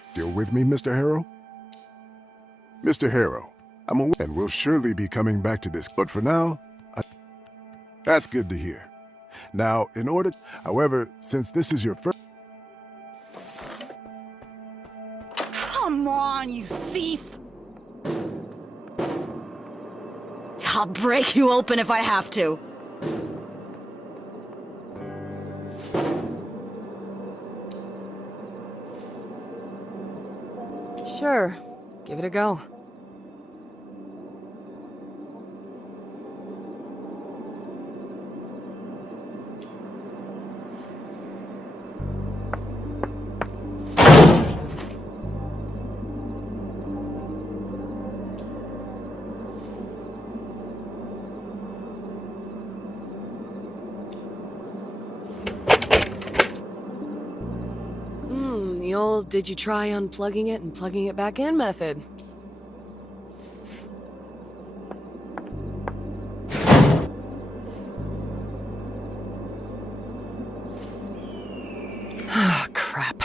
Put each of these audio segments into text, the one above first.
Still with me, Mr. Harrow? Mr. Harrow, I'm aware and we'll surely be coming back to this, but for now, that's good to hear. Now, however, since this is your first... Come on, you thief! I'll break you open if I have to. Sure. Give it a go. The old did you try unplugging it and plugging it back in method. Ah, crap.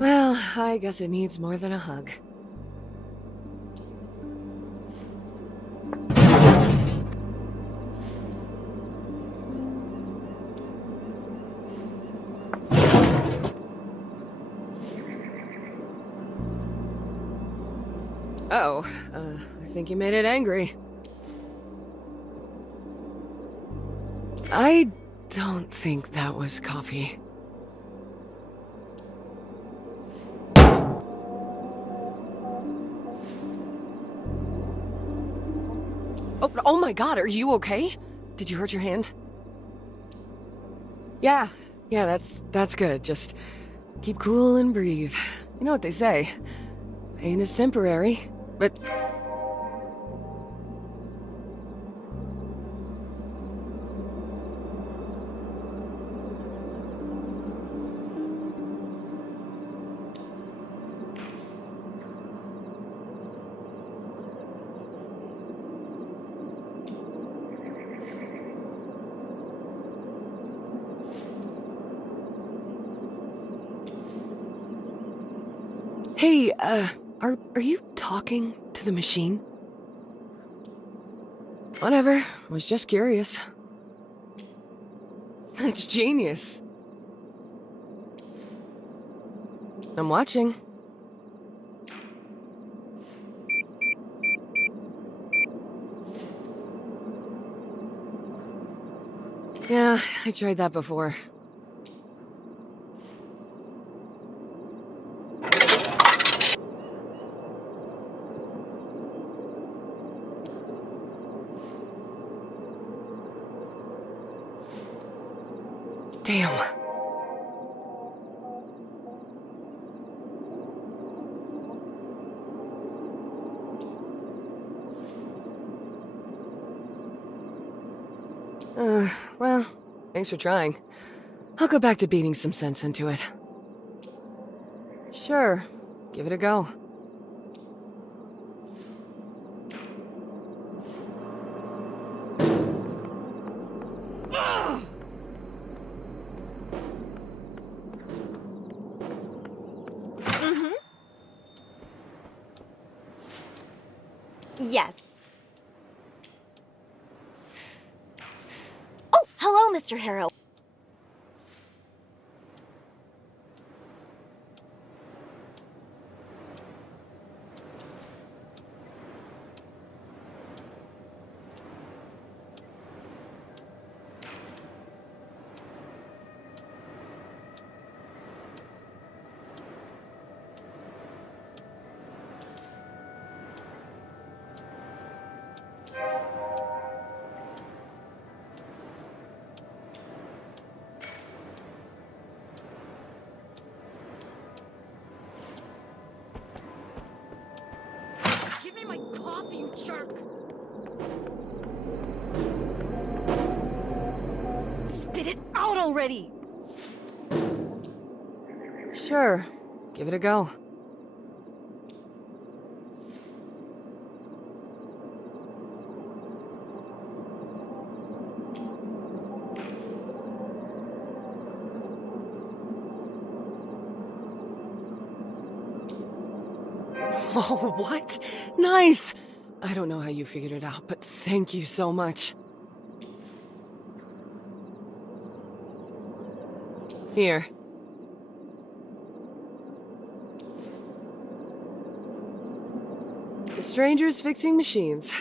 Well, I guess it needs more than a hug. Oh, I think you made it angry. I don't think that was coffee. Oh my God, are you okay? Did you hurt your hand? Yeah, that's good. Just keep cool and breathe. You know what they say, pain is temporary, but... Hey, are you talking to the machine? Whatever, was just curious. It's genius. I'm watching. Yeah, I tried that before. Damn. Well, thanks for trying. I'll go back to beating some sense into it. Sure, give it a go. Yes. Oh, hello, Mr. Harrow. Give me my coffee, you jerk! Spit it out already! Sure. Give it a go. Oh, what? Nice! I don't know how you figured it out, but thank you so much. Here. To strangers fixing machines.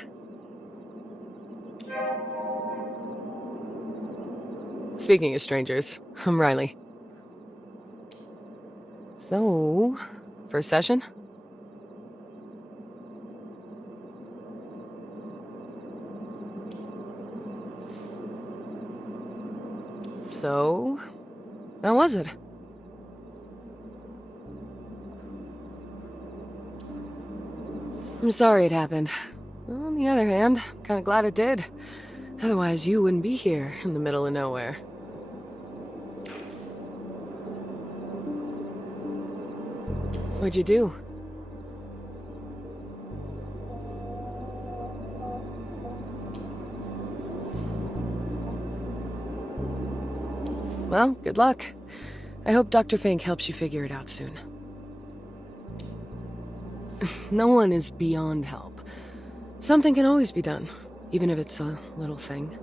Speaking of strangers, I'm Riley. So, first session? So, how was it? I'm sorry it happened. On the other hand, I'm kinda glad it did. Otherwise, you wouldn't be here in the middle of nowhere. What'd you do? Well, good luck. I hope Dr. Fink helps you figure it out soon. No one is beyond help. Something can always be done, even if it's a little thing.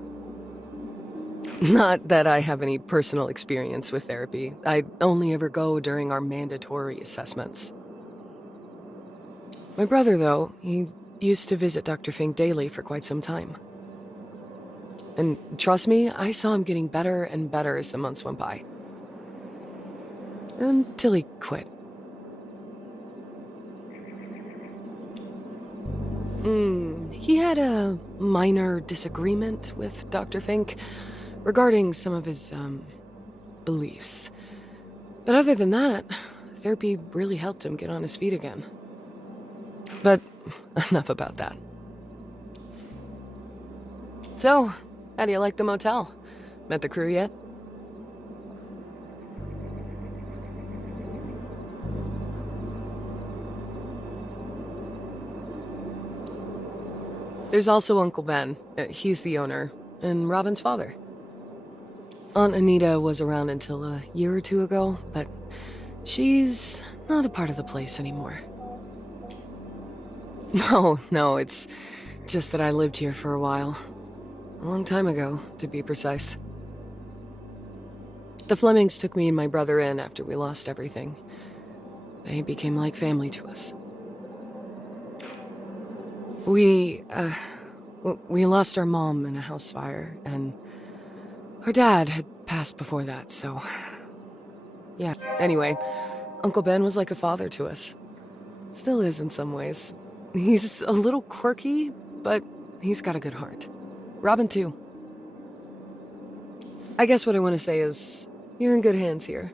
Not that I have any personal experience with therapy. I only ever go during our mandatory assessments. My brother, though, he used to visit Dr. Fink daily for quite some time. And trust me, I saw him getting better and better as the months went by. Until he quit. He had a minor disagreement with Dr. Fink regarding some of his, beliefs. But other than that, therapy really helped him get on his feet again. But enough about that. So, how do you like the motel? Met the crew yet? There's also Uncle Ben. He's the owner, and Robin's father. Aunt Anita was around until a year or two ago, but she's not a part of the place anymore. No, it's just that I lived here for a while. A long time ago, to be precise. The Flemings took me and my brother in after we lost everything. They became like family to us. We lost our mom in a house fire, and our dad had passed before that, so... Yeah, anyway, Uncle Ben was like a father to us. Still is in some ways. He's a little quirky, but he's got a good heart. Robin, too. I guess what I want to say is, you're in good hands here.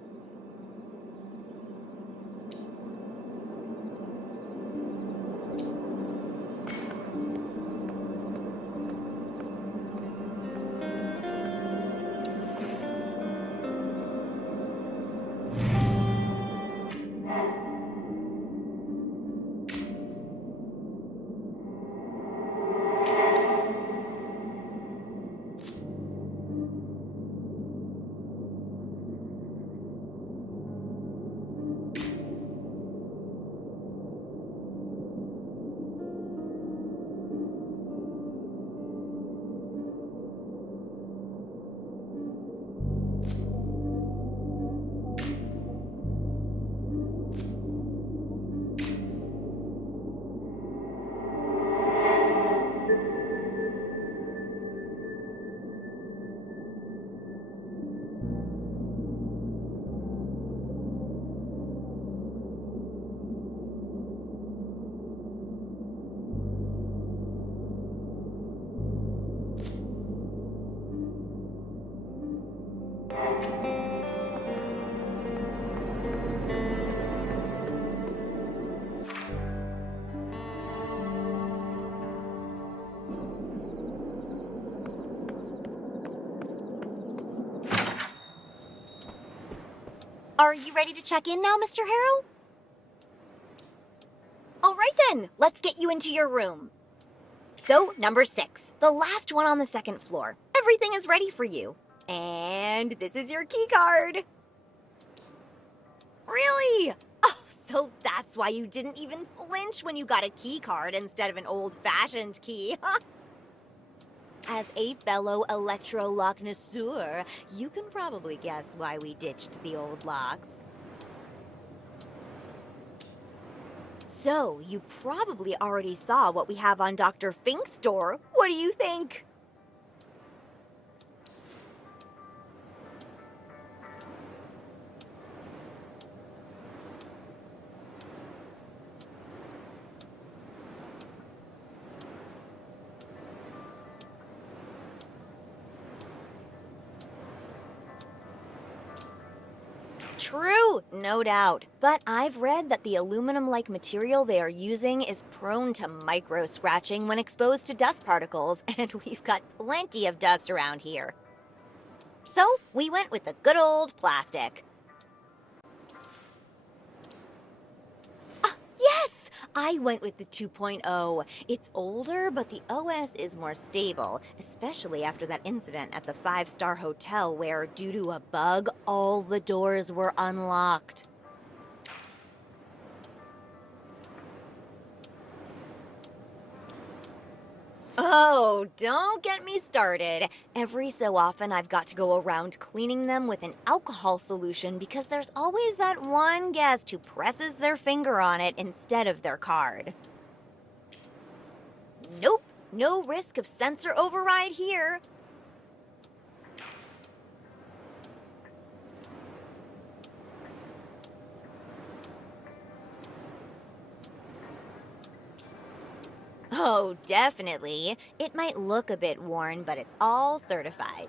Are you ready to check in now, Mr. Harrow? All right then, let's get you into your room. So, number 6, the last one on the second floor. Everything is ready for you. And this is your key card. Really? Oh, so that's why you didn't even flinch when you got a key card instead of an old-fashioned key, huh? As a fellow electro-lock connoisseur, you can probably guess why we ditched the old locks. So, you probably already saw what we have on Dr. Fink's store. What do you think? True, no doubt. But I've read that the aluminum-like material they are using is prone to micro-scratching when exposed to dust particles, and we've got plenty of dust around here. So, we went with the good old plastic. Yes! I went with the 2.0. It's older, but the OS is more stable, especially after that incident at the 5-star hotel where, due to a bug, all the doors were unlocked. Oh, don't get me started. Every so often I've got to go around cleaning them with an alcohol solution because there's always that one guest who presses their finger on it instead of their card. Nope, no risk of sensor override here. Oh, definitely. It might look a bit worn, but it's all certified.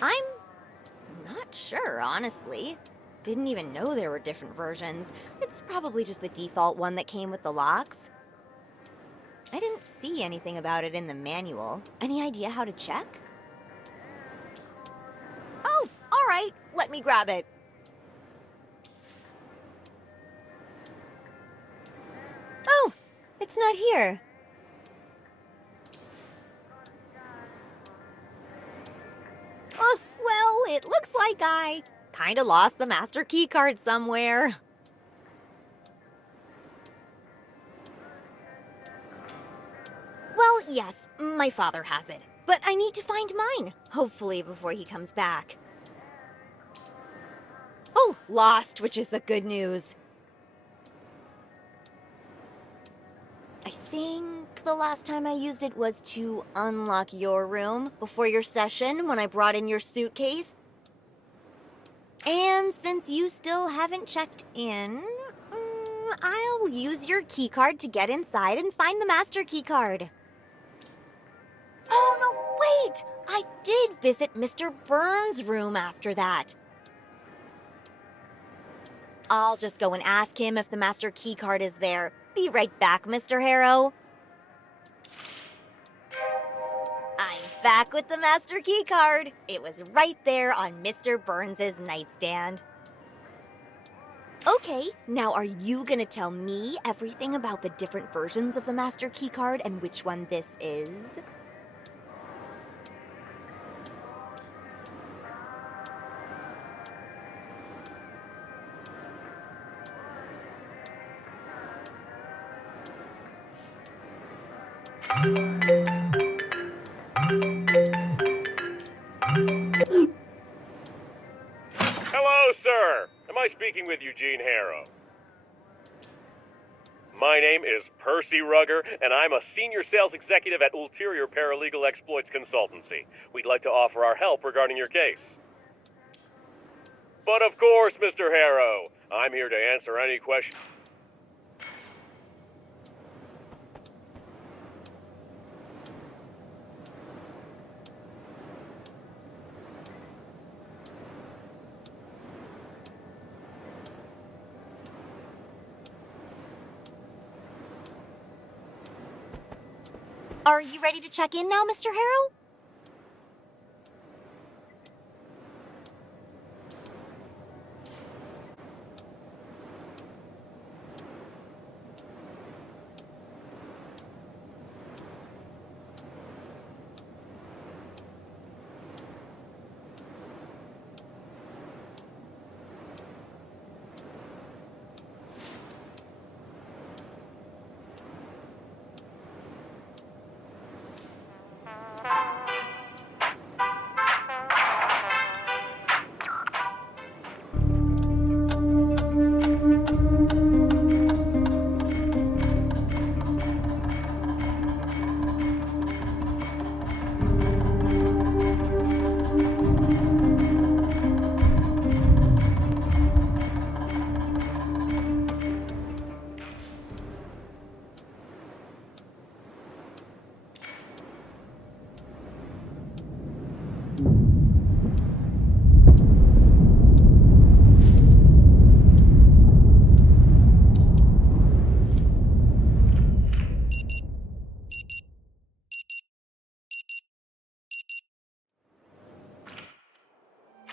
I'm not sure, honestly. Didn't even know there were different versions. It's probably just the default one that came with the locks. I didn't see anything about it in the manual. Any idea how to check? Oh, all right. Let me grab it. Oh, it's not here. Oh, well, it looks like I kinda lost the master key card somewhere. Well, yes, my father has it, but I need to find mine, hopefully before he comes back. Oh, lost, which is the good news. I think the last time I used it was to unlock your room before your session when I brought in your suitcase. And since you still haven't checked in, I'll use your keycard to get inside and find the master keycard. Oh, no, wait! I did visit Mr. Burns' room after that. I'll just go and ask him if the master keycard is there. Be right back, Mr. Harrow. I'm back with the master keycard. It was right there on Mr. Burns' nightstand. Okay, now are you gonna tell me everything about the different versions of the master keycard and which one this is? Hello, sir. Am I speaking with Eugene Harrow? My name is Percy Rugger, and I'm a senior sales executive at Ulterior Paralegal Exploits Consultancy. We'd like to offer our help regarding your case. But of course, Mr. Harrow, I'm here to answer any questions. Are you ready to check in now, Mr. Harrow?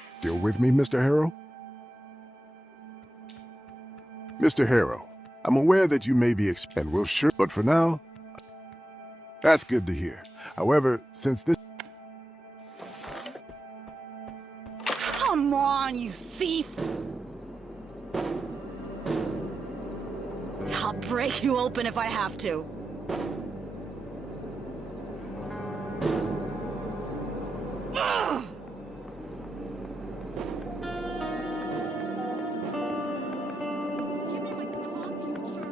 Still with me, Mr. Harrow? Mr. Harrow, I'm aware that you may be and will sure, but for now, that's good to hear. However, since this... Come on, you thief! I'll break you open if I have to. Ugh! Give me my coffee, you jerk.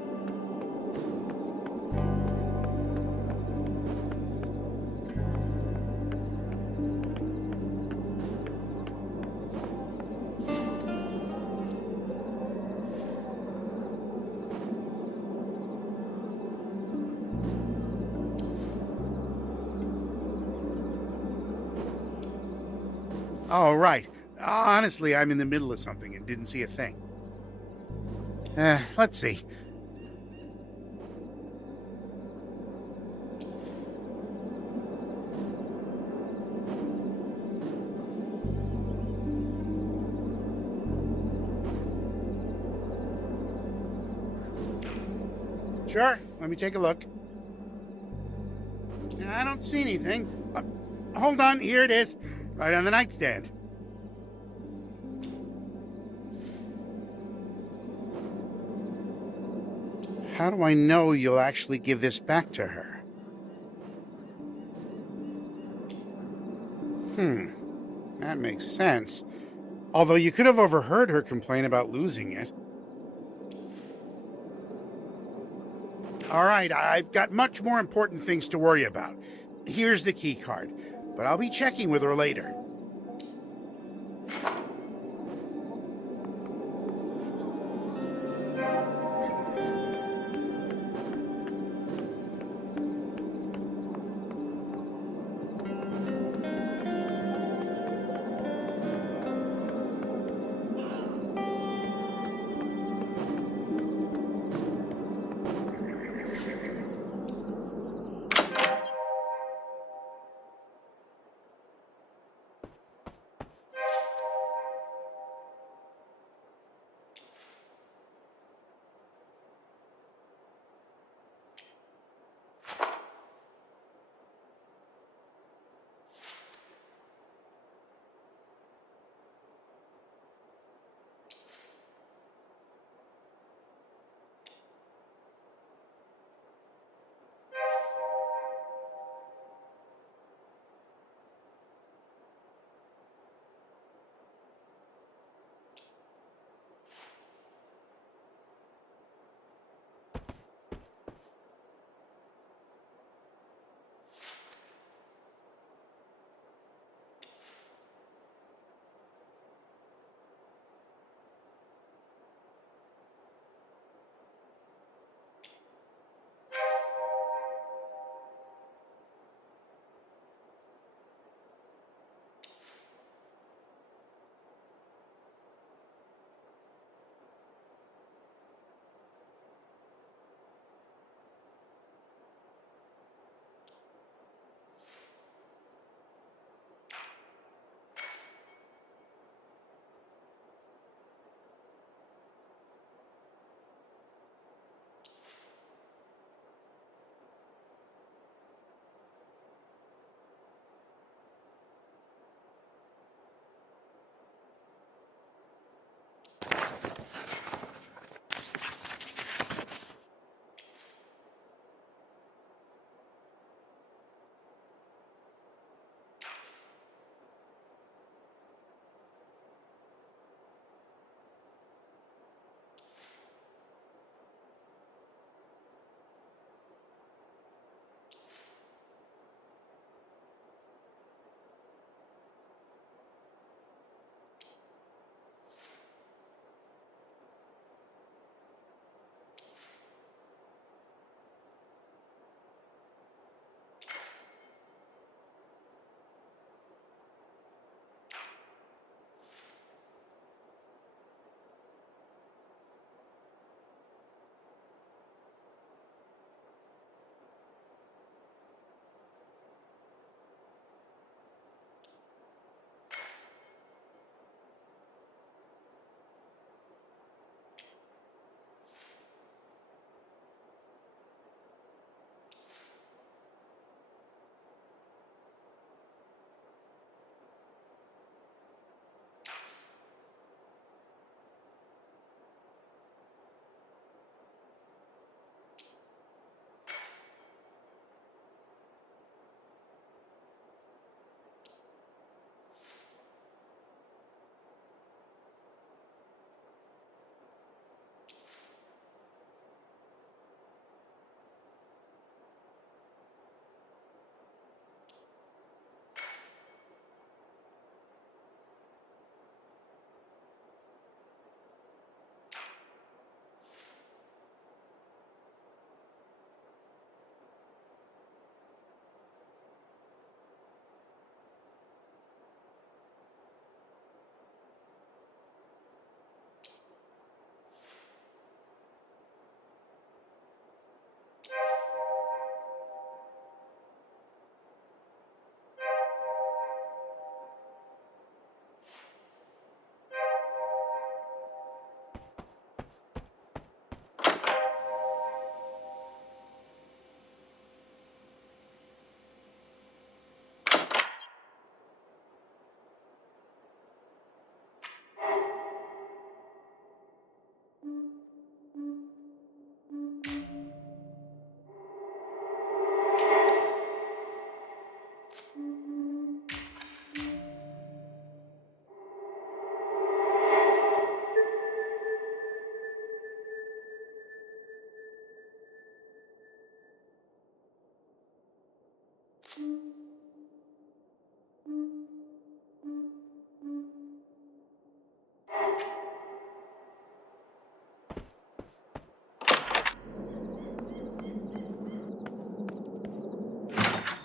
Oh, right. Honestly, I'm in the middle of something and didn't see a thing. Let's see. Sure, let me take a look. I don't see anything. Hold on, here it is. Right on the nightstand. How do I know you'll actually give this back to her? That makes sense. Although you could have overheard her complain about losing it. All right, I've got much more important things to worry about. Here's the key card, but I'll be checking with her later.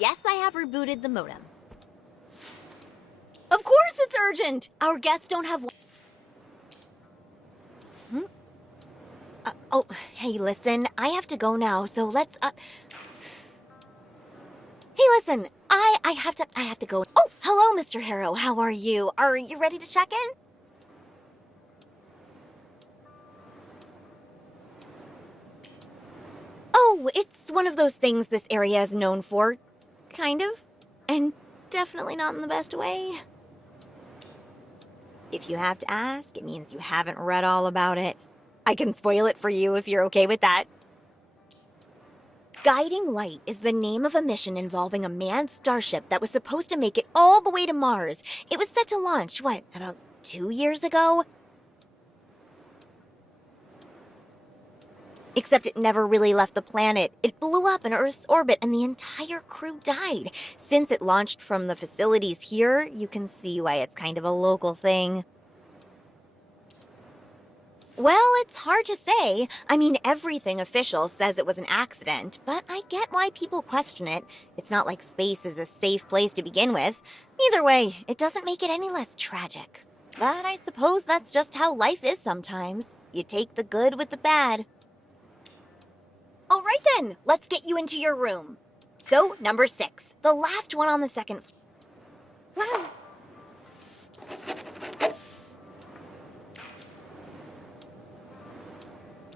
yes, I have rebooted the modem. Of course it's urgent! Our guests don't have... Oh, hey, listen, I have to go now, so let's, Hey, listen, I have to go. Oh, hello, Mr. Harrow, how are you? Are you ready to check in? Oh, it's one of those things this area is known for. Kind of. And definitely not in the best way. If you have to ask, it means you haven't read all about it. I can spoil it for you if you're okay with that. Guiding Light is the name of a mission involving a manned starship that was supposed to make it all the way to Mars. It was set to launch, what, about 2 years ago? Except it never really left the planet. It blew up in Earth's orbit and the entire crew died. Since it launched from the facilities here, you can see why it's kind of a local thing. Well, it's hard to say. I mean, everything official says it was an accident, but I get why people question it. It's not like space is a safe place to begin with. Either way, it doesn't make it any less tragic. But I suppose that's just how life is sometimes. You take the good with the bad. All right then, let's get you into your room. So, number 6, the last one on the second floor. Wow.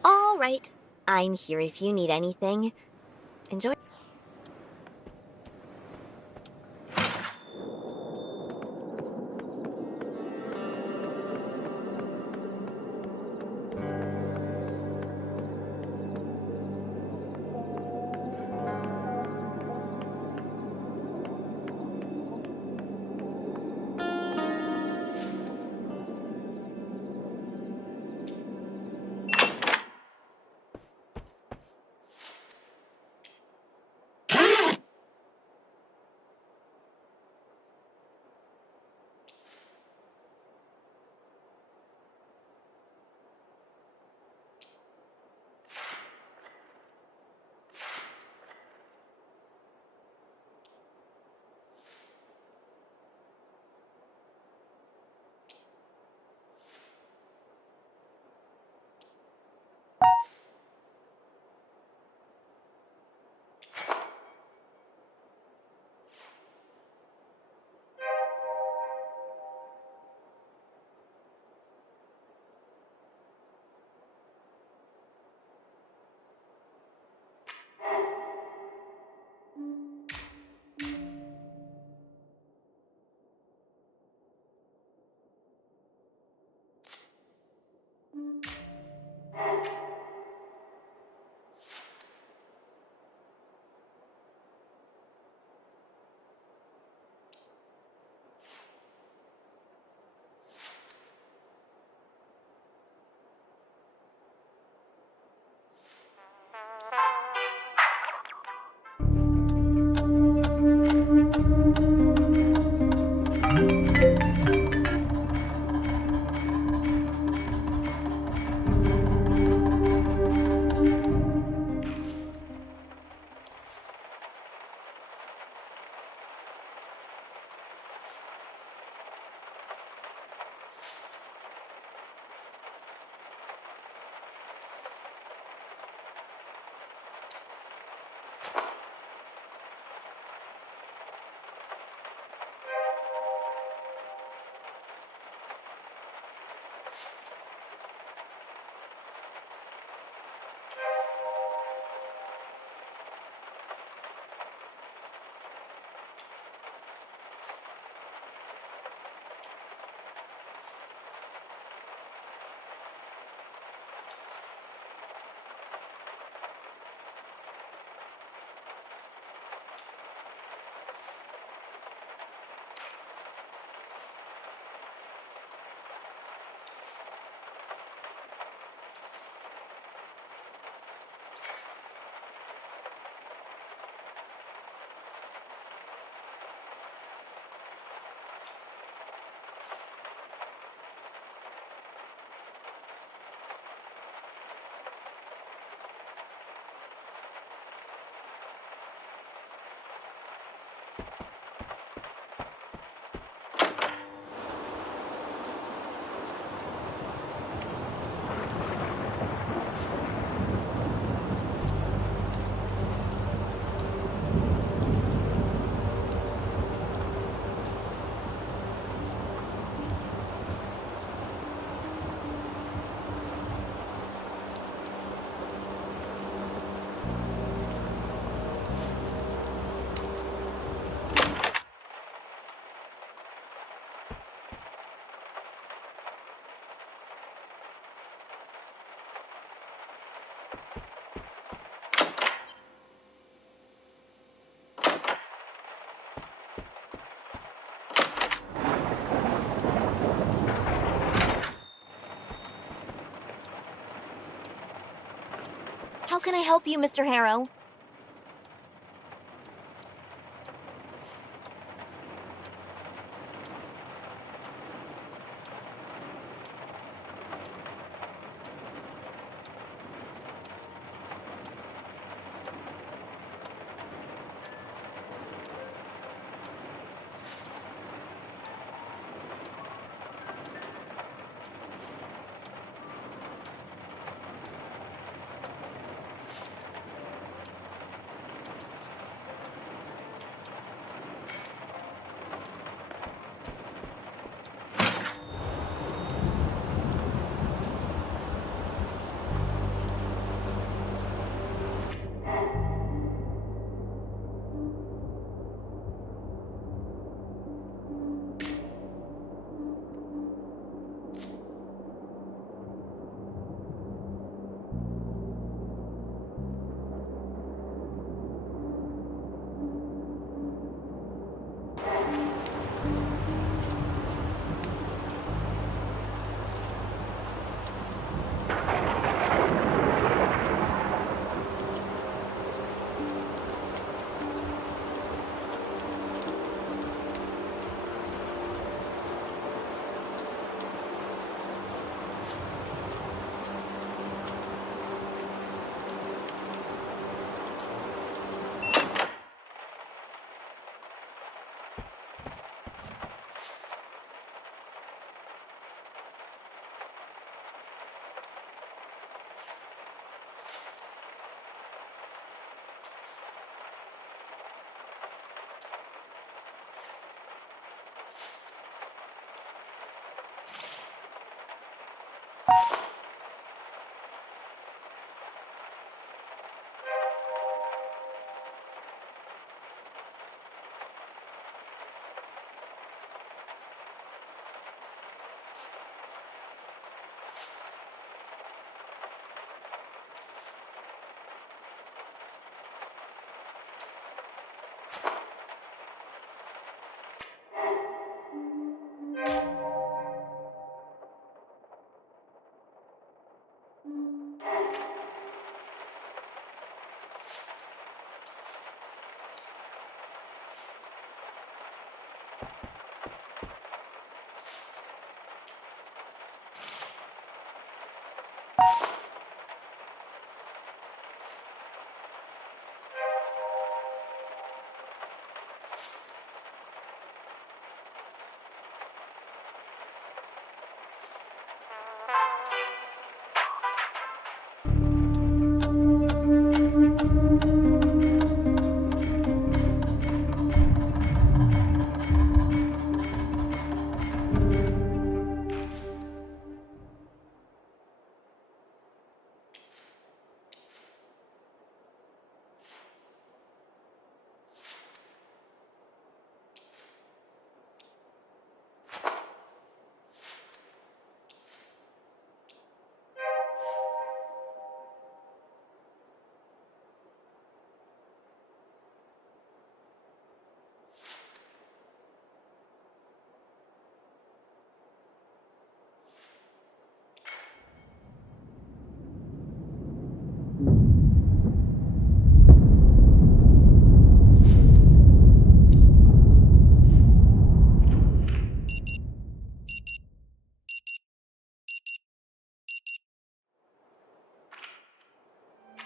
All right, I'm here if you need anything. Enjoy. How can I help you, Mr. Harrow?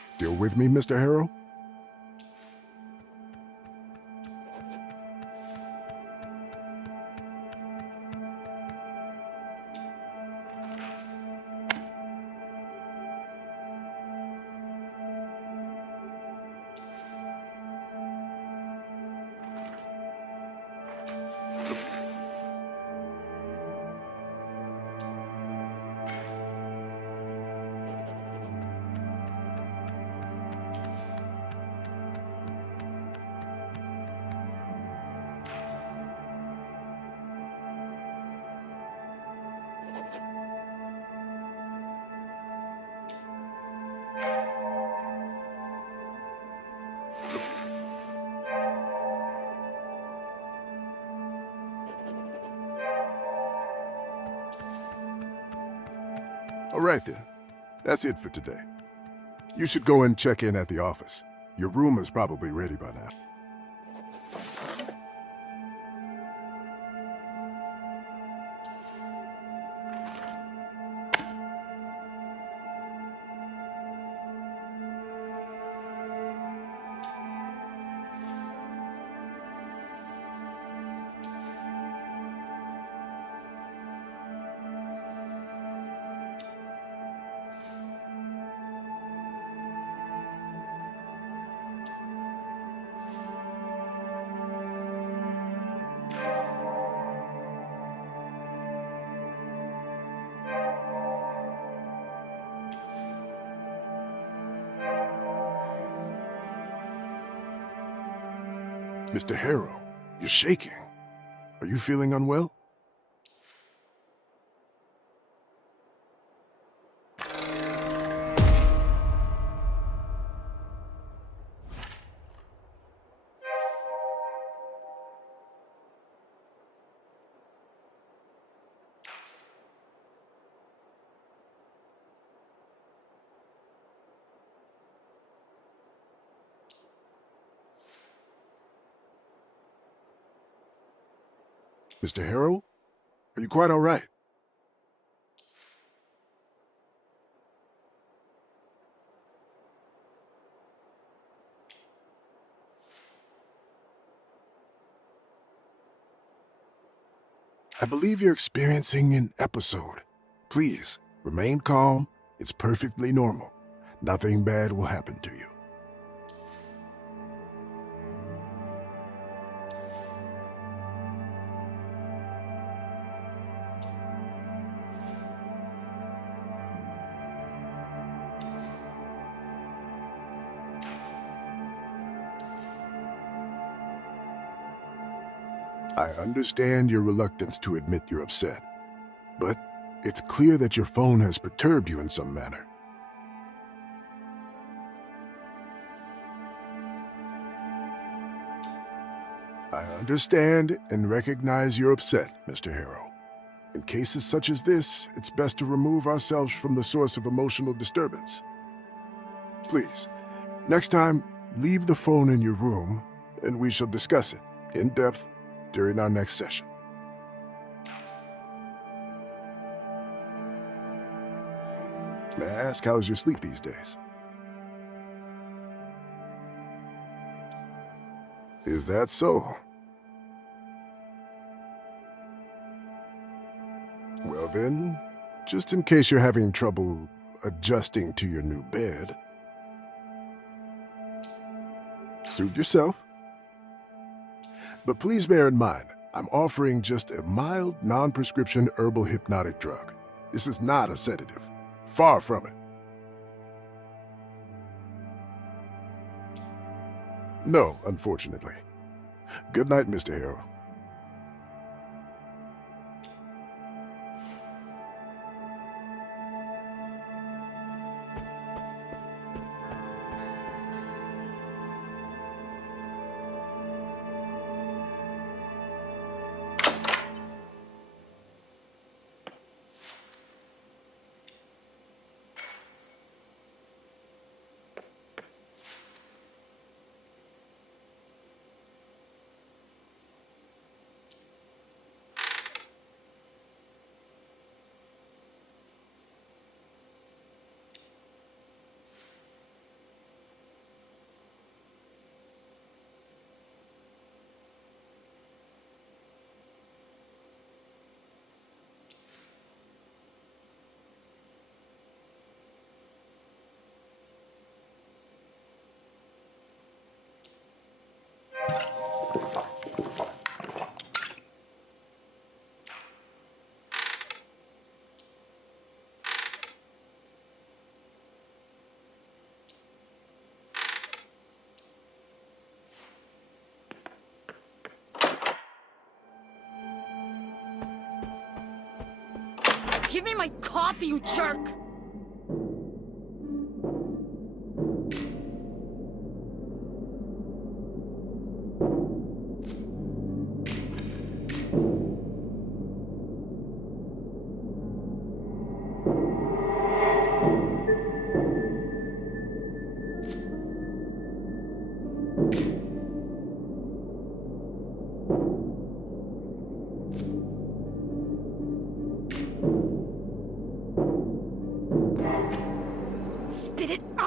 Still with me, Mr. Harrow? All right then. That's it for today. You should go and check in at the office. Your room is probably ready by now. Mr. Harrow, you're shaking. Are you feeling unwell? Mr. Harrow, are you quite all right? I believe you're experiencing an episode. Please, remain calm. It's perfectly normal. Nothing bad will happen to you. I understand your reluctance to admit you're upset, but it's clear that your phone has perturbed you in some manner. I understand and recognize you're upset, Mr. Harrow. In cases such as this, it's best to remove ourselves from the source of emotional disturbance. Please, next time, leave the phone in your room, and we shall discuss it in depth during our next session. May I ask, how's your sleep these days? Is that so? Well then, just in case you're having trouble adjusting to your new bed, suit yourself. But please bear in mind, I'm offering just a mild, non-prescription herbal hypnotic drug. This is not a sedative. Far from it. No, unfortunately. Good night, Mr. Harrow. Give me my coffee, you jerk!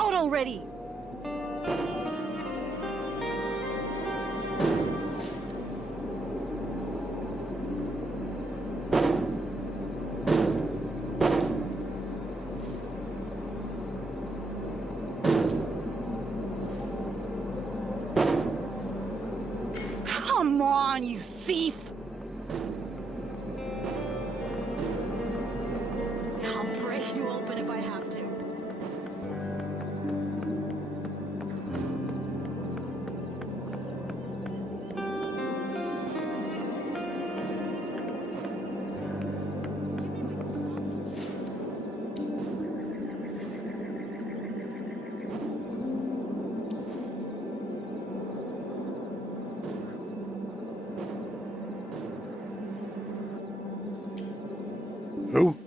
out already! Come on, you thief! I'll break you open if I have to. Who?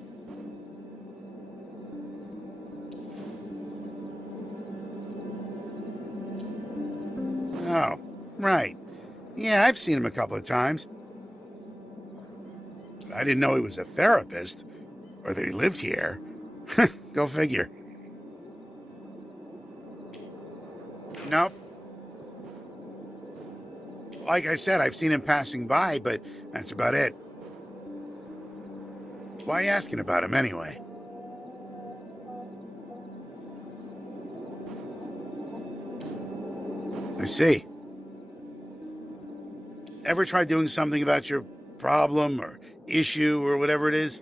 Oh, right. Yeah, I've seen him a couple of times. I didn't know he was a therapist, or that he lived here. Go figure. Nope. Like I said, I've seen him passing by, but that's about it. Why are you asking about him anyway? I see. Ever try doing something about your problem or issue or whatever it is?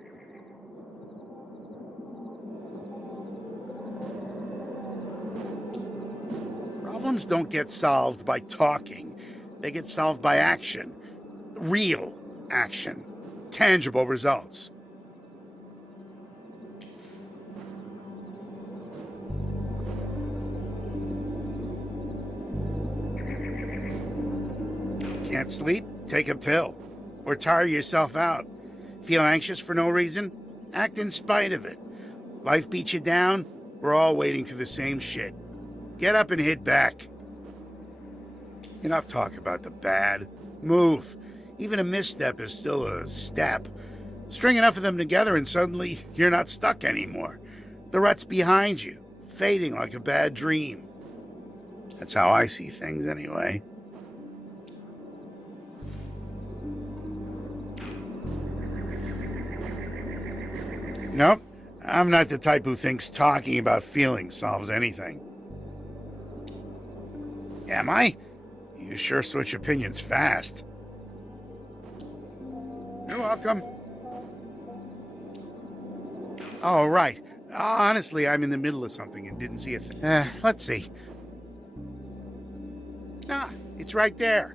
Problems don't get solved by talking. They get solved by action. Real action. Tangible results. Can't sleep? Take a pill. Or tire yourself out. Feel anxious for no reason? Act in spite of it. Life beats you down? We're all waiting for the same shit. Get up and hit back. Enough talk about the bad. Move. Even a misstep is still a step. String enough of them together and suddenly you're not stuck anymore. The rut's behind you, fading like a bad dream. That's how I see things anyway. Nope, I'm not the type who thinks talking about feelings solves anything. Am I? You sure switch opinions fast. You're welcome. Oh, right. Honestly, I'm in the middle of something and didn't see a thing. Let's see. Ah, it's right there.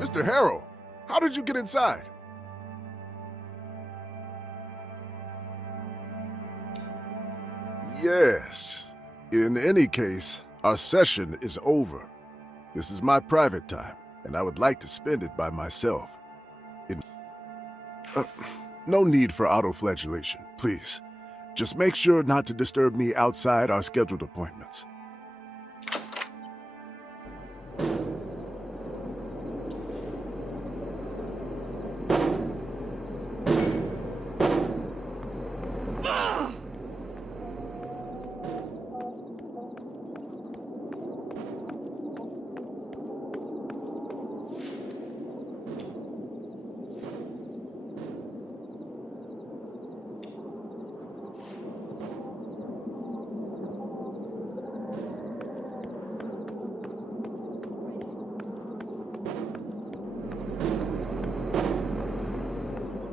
Mr. Harrow, how did you get inside? Yes. In any case, our session is over. This is my private time, and I would like to spend it by myself. No need for auto-flagellation, please. Just make sure not to disturb me outside our scheduled appointments.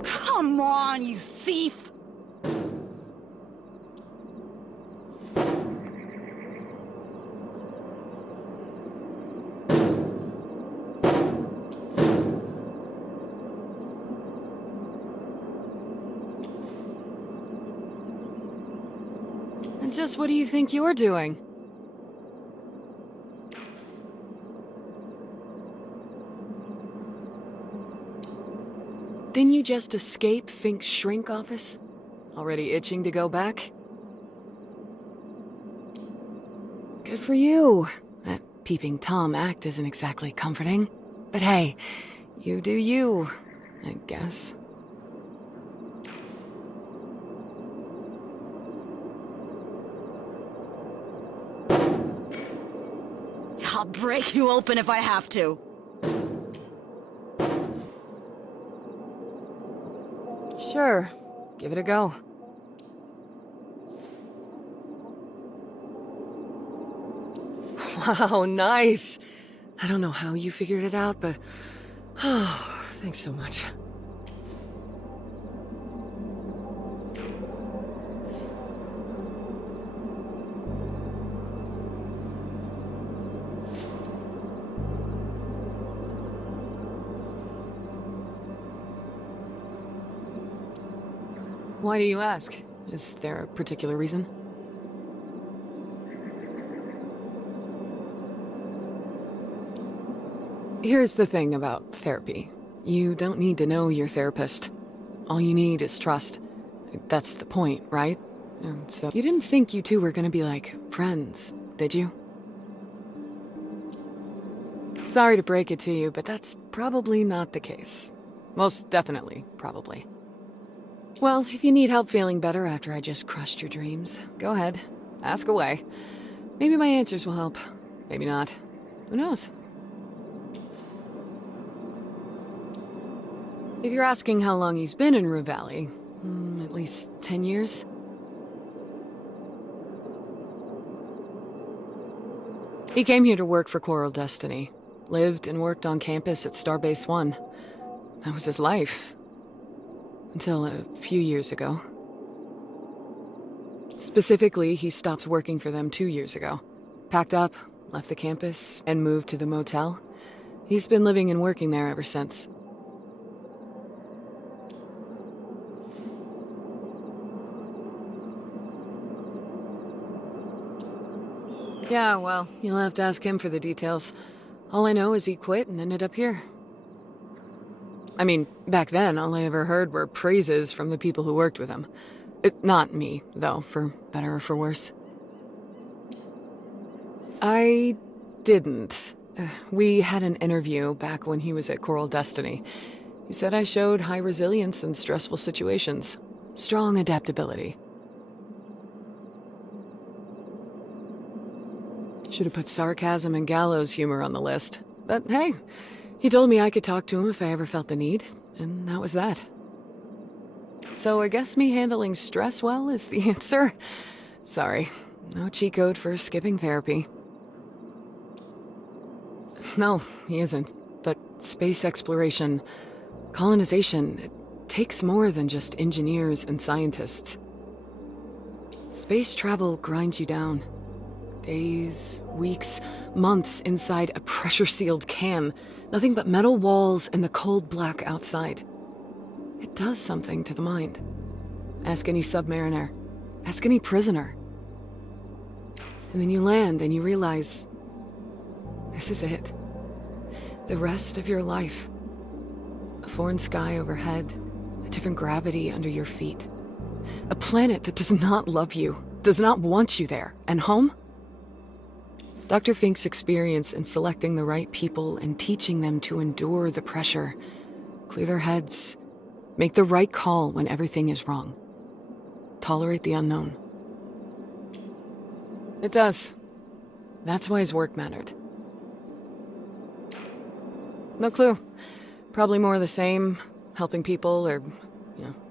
Come on, you thief! And just what do you think you're doing? Didn't you just escape Fink's shrink office? Already itching to go back? Good for you. That peeping Tom act isn't exactly comforting. But hey, you do you, I guess. I'll break you open if I have to. Sure, give it a go. Wow, nice. I don't know how you figured it out, but... Oh, thanks so much. Why do you ask? Is there a particular reason? Here's the thing about therapy. You don't need to know your therapist. All you need is trust. That's the point, right? And so you didn't think you two were gonna be like friends, did you? Sorry to break it to you, but that's probably not the case. Most definitely, probably. Well, if you need help feeling better after I just crushed your dreams, go ahead. Ask away. Maybe my answers will help. Maybe not. Who knows? If you're asking how long he's been in Rue Valley, at least 10 years. He came here to work for Coral Destiny. Lived and worked on campus at Starbase 1. That was his life. Until a few years ago. Specifically, he stopped working for them 2 years ago. Packed up, left the campus, and moved to the motel. He's been living and working there ever since. Yeah, well, you'll have to ask him for the details. All I know is he quit and ended up here. I mean, back then, all I ever heard were praises from the people who worked with him. Not me, though, for better or for worse. I didn't. We had an interview back when he was at Coral Destiny. He said I showed high resilience in stressful situations. Strong adaptability. Should have put sarcasm and gallows humor on the list. But hey, he told me I could talk to him if I ever felt the need, and that was that. So I guess me handling stress well is the answer? Sorry, no cheat code for skipping therapy. No, he isn't. But space exploration, colonization, it takes more than just engineers and scientists. Space travel grinds you down. Days, weeks, months inside a pressure-sealed can. Nothing but metal walls and the cold black outside. It does something to the mind. Ask any submariner. Ask any prisoner. And then you land and you realize... this is it. The rest of your life. A foreign sky overhead. A different gravity under your feet. A planet that does not love you. Does not want you there. And home? Dr. Fink's experience in selecting the right people and teaching them to endure the pressure, clear their heads, make the right call when everything is wrong. Tolerate the unknown. It does. That's why his work mattered. No clue. Probably more of the same, helping people or,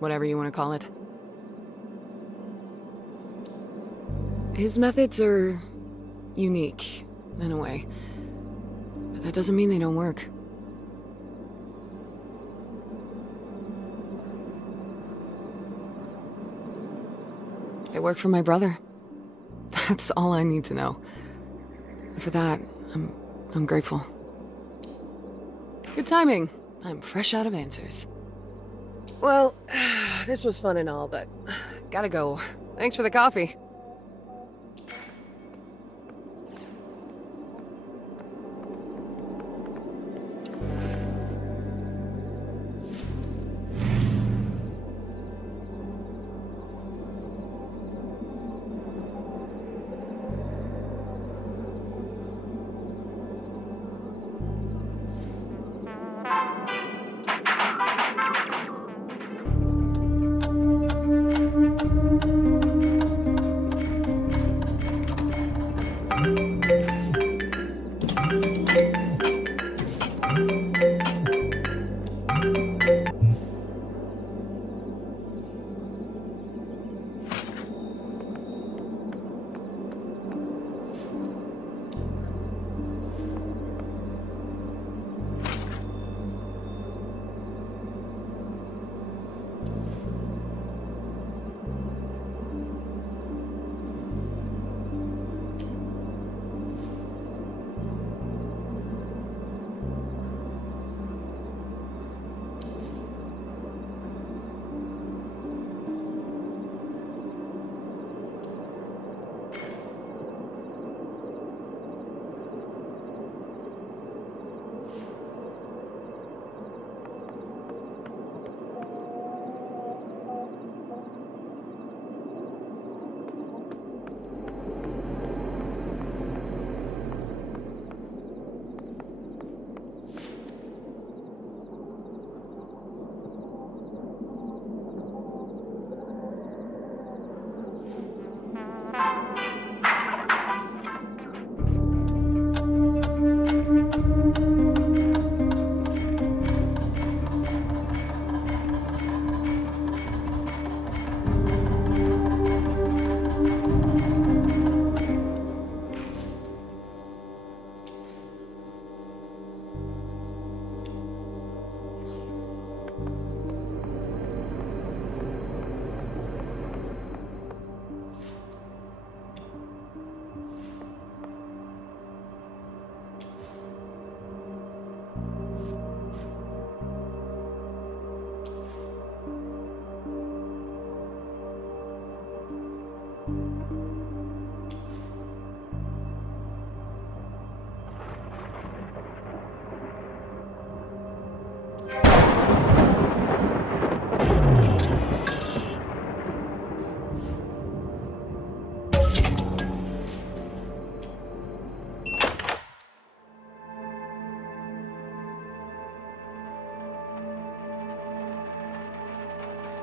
whatever you want to call it. His methods are... unique, in a way. But that doesn't mean they don't work. They work for my brother. That's all I need to know. And for that, I'm grateful. Good timing. I'm fresh out of answers. Well, this was fun and all, but gotta go. Thanks for the coffee.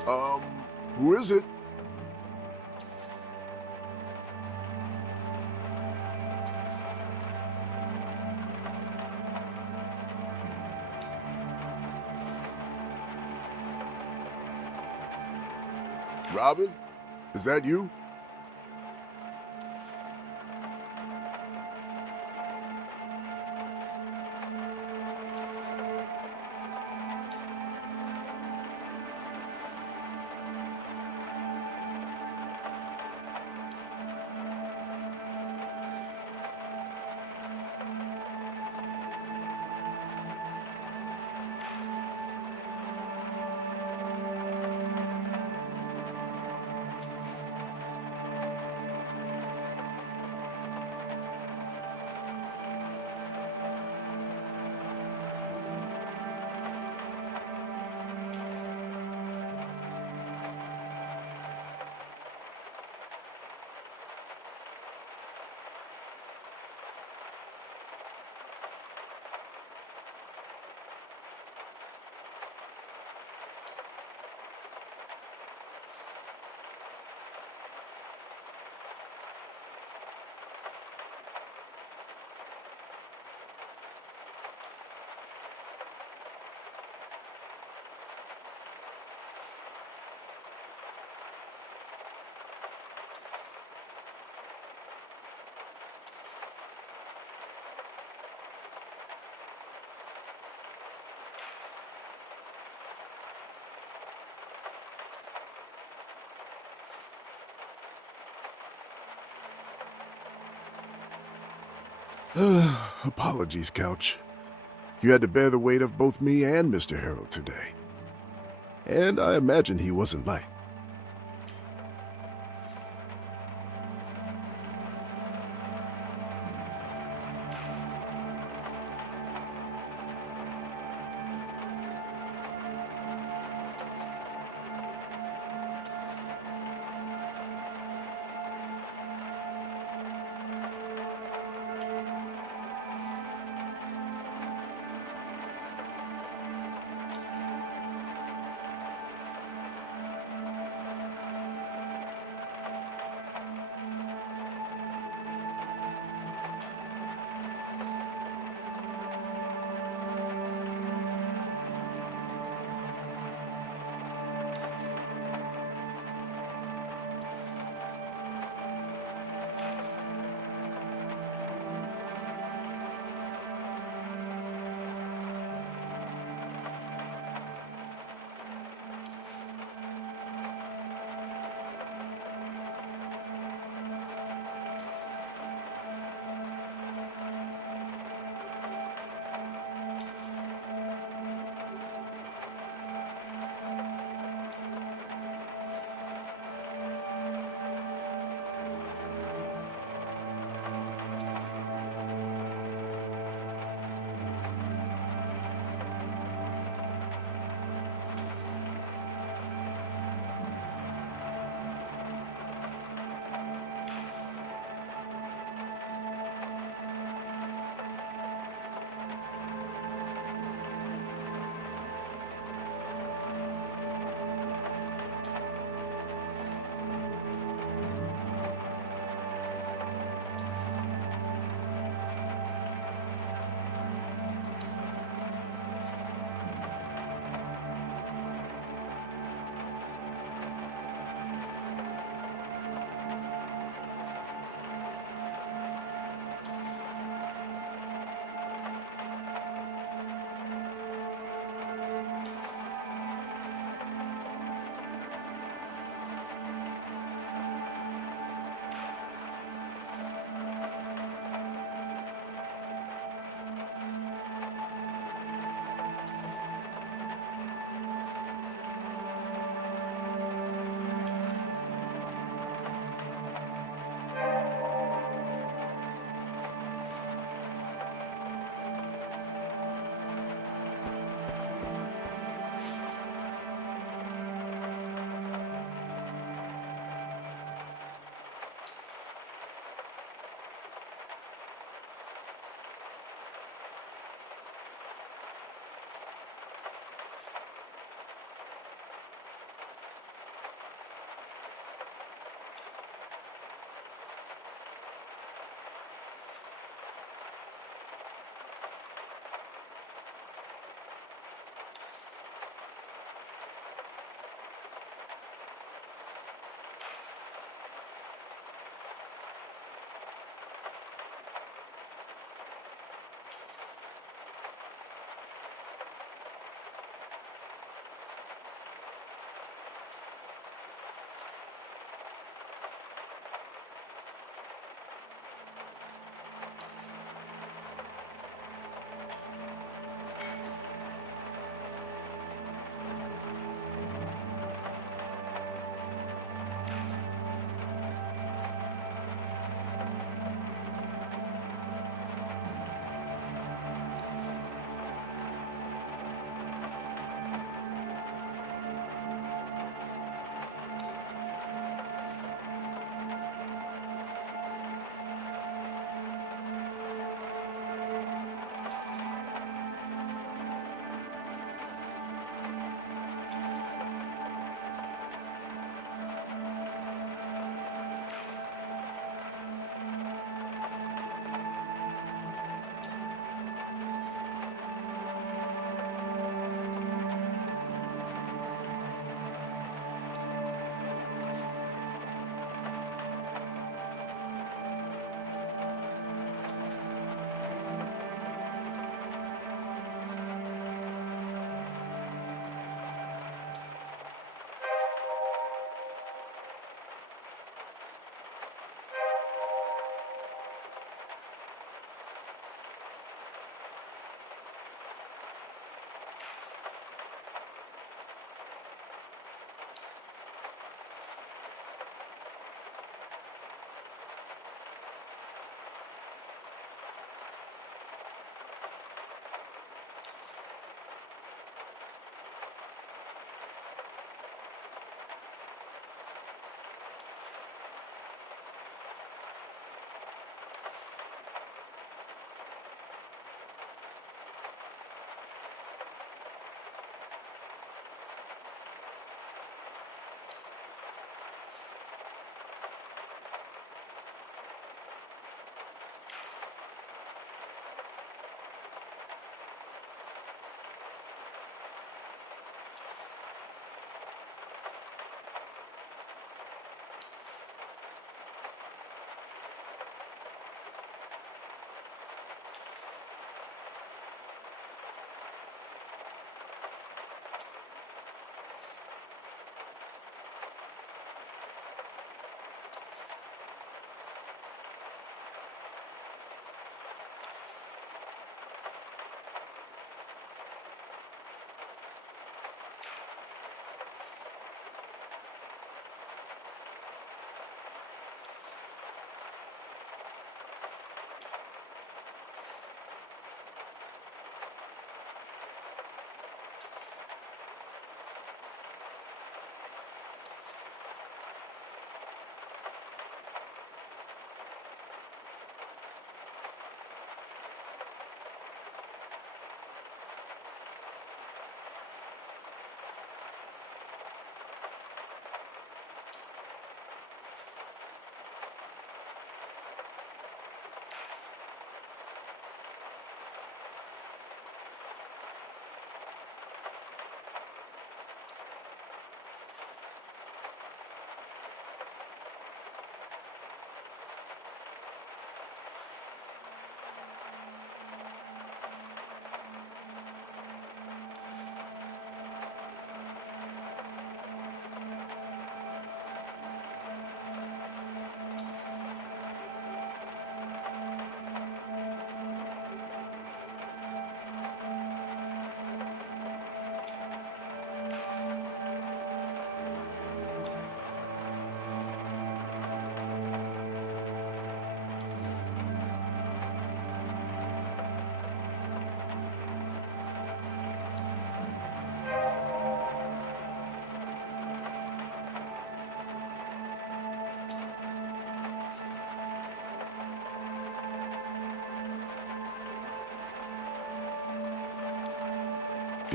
Who is it? Robin? Is that you? Apologies, Couch. You had to bear the weight of both me and Mr. Harold today. And I imagine he wasn't light.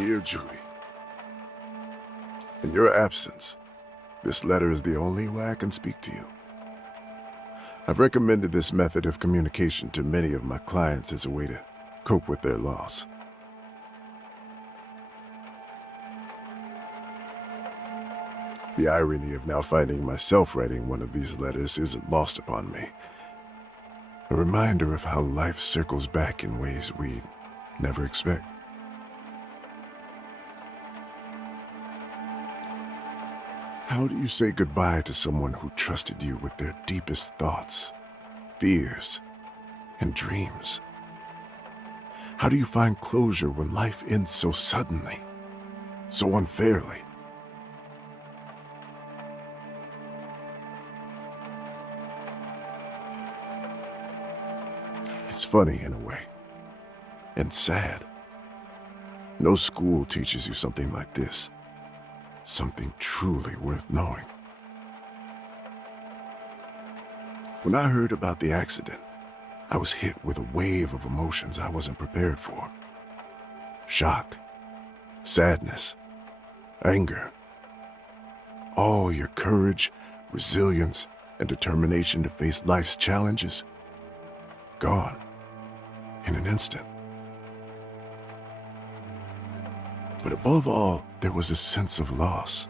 Dear Judy, in your absence, this letter is the only way I can speak to you. I've recommended this method of communication to many of my clients as a way to cope with their loss. The irony of now finding myself writing one of these letters isn't lost upon me. A reminder of how life circles back in ways we never expect. How do you say goodbye to someone who trusted you with their deepest thoughts, fears, and dreams? How do you find closure when life ends so suddenly, so unfairly? It's funny in a way, and sad. No school teaches you something like this, something truly worth knowing. When I heard about the accident, I was hit with a wave of emotions I wasn't prepared for. Shock, sadness, anger. All your courage, resilience, and determination to face life's challenges, gone in an instant. But above all, there was a sense of loss.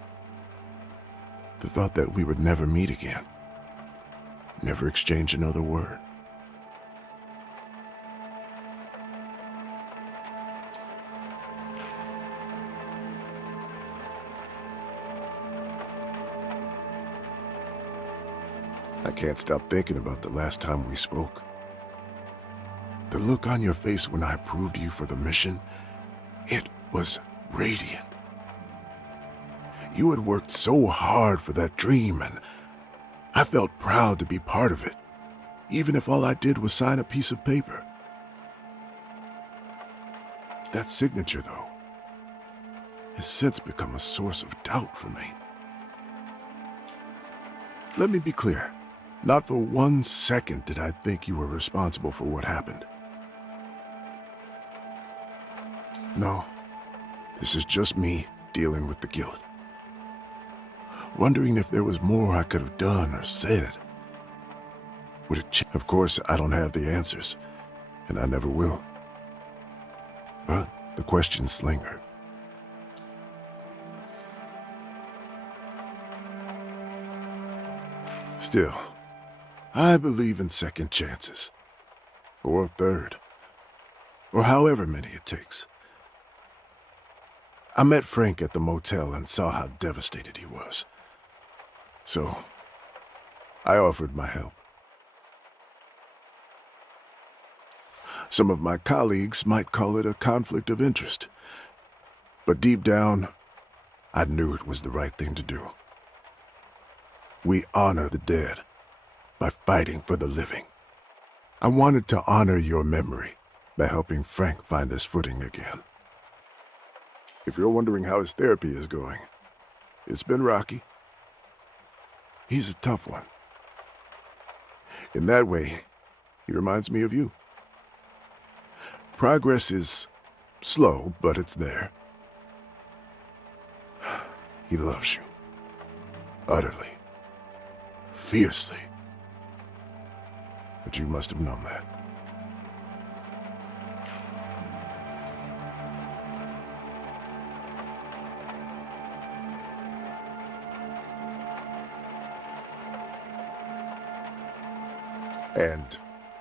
The thought that we would never meet again, never exchange another word. I can't stop thinking about the last time we spoke. The look on your face when I approved you for the mission, it was radiant. You had worked so hard for that dream, and I felt proud to be part of it, even if all I did was sign a piece of paper. That signature, though, has since become a source of doubt for me. Let me be clear. Not for 1 second did I think you were responsible for what happened. No, this is just me dealing with the guilt. Wondering if there was more I could have done or said. Would it Of course, I don't have the answers, and I never will. But the questions linger. Still, I believe in second chances. Or third. Or however many it takes. I met Frank at the motel and saw how devastated he was. So, I offered my help. Some of my colleagues might call it a conflict of interest. But deep down, I knew it was the right thing to do. We honor the dead by fighting for the living. I wanted to honor your memory by helping Frank find his footing again. If you're wondering how his therapy is going, it's been rocky. He's a tough one. In that way, he reminds me of you. Progress is slow, but it's there. He loves you. Utterly. Fiercely. But you must have known that. And,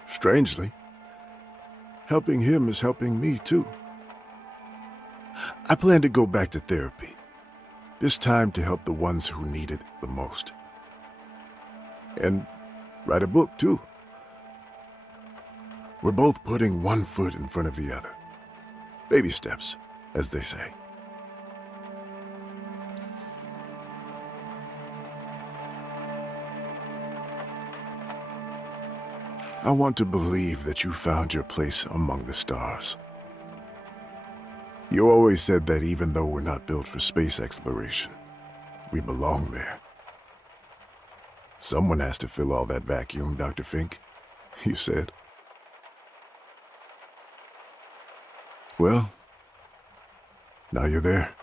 strangely, helping him is helping me too. I plan to go back to therapy, this time to help the ones who need it the most. And write a book too. We're both putting one foot in front of the other. Baby steps, as they say. I want to believe that you found your place among the stars. You always said that even though we're not built for space exploration, we belong there. Someone has to fill all that vacuum, Dr. Fink, you said. Well, Now you're there,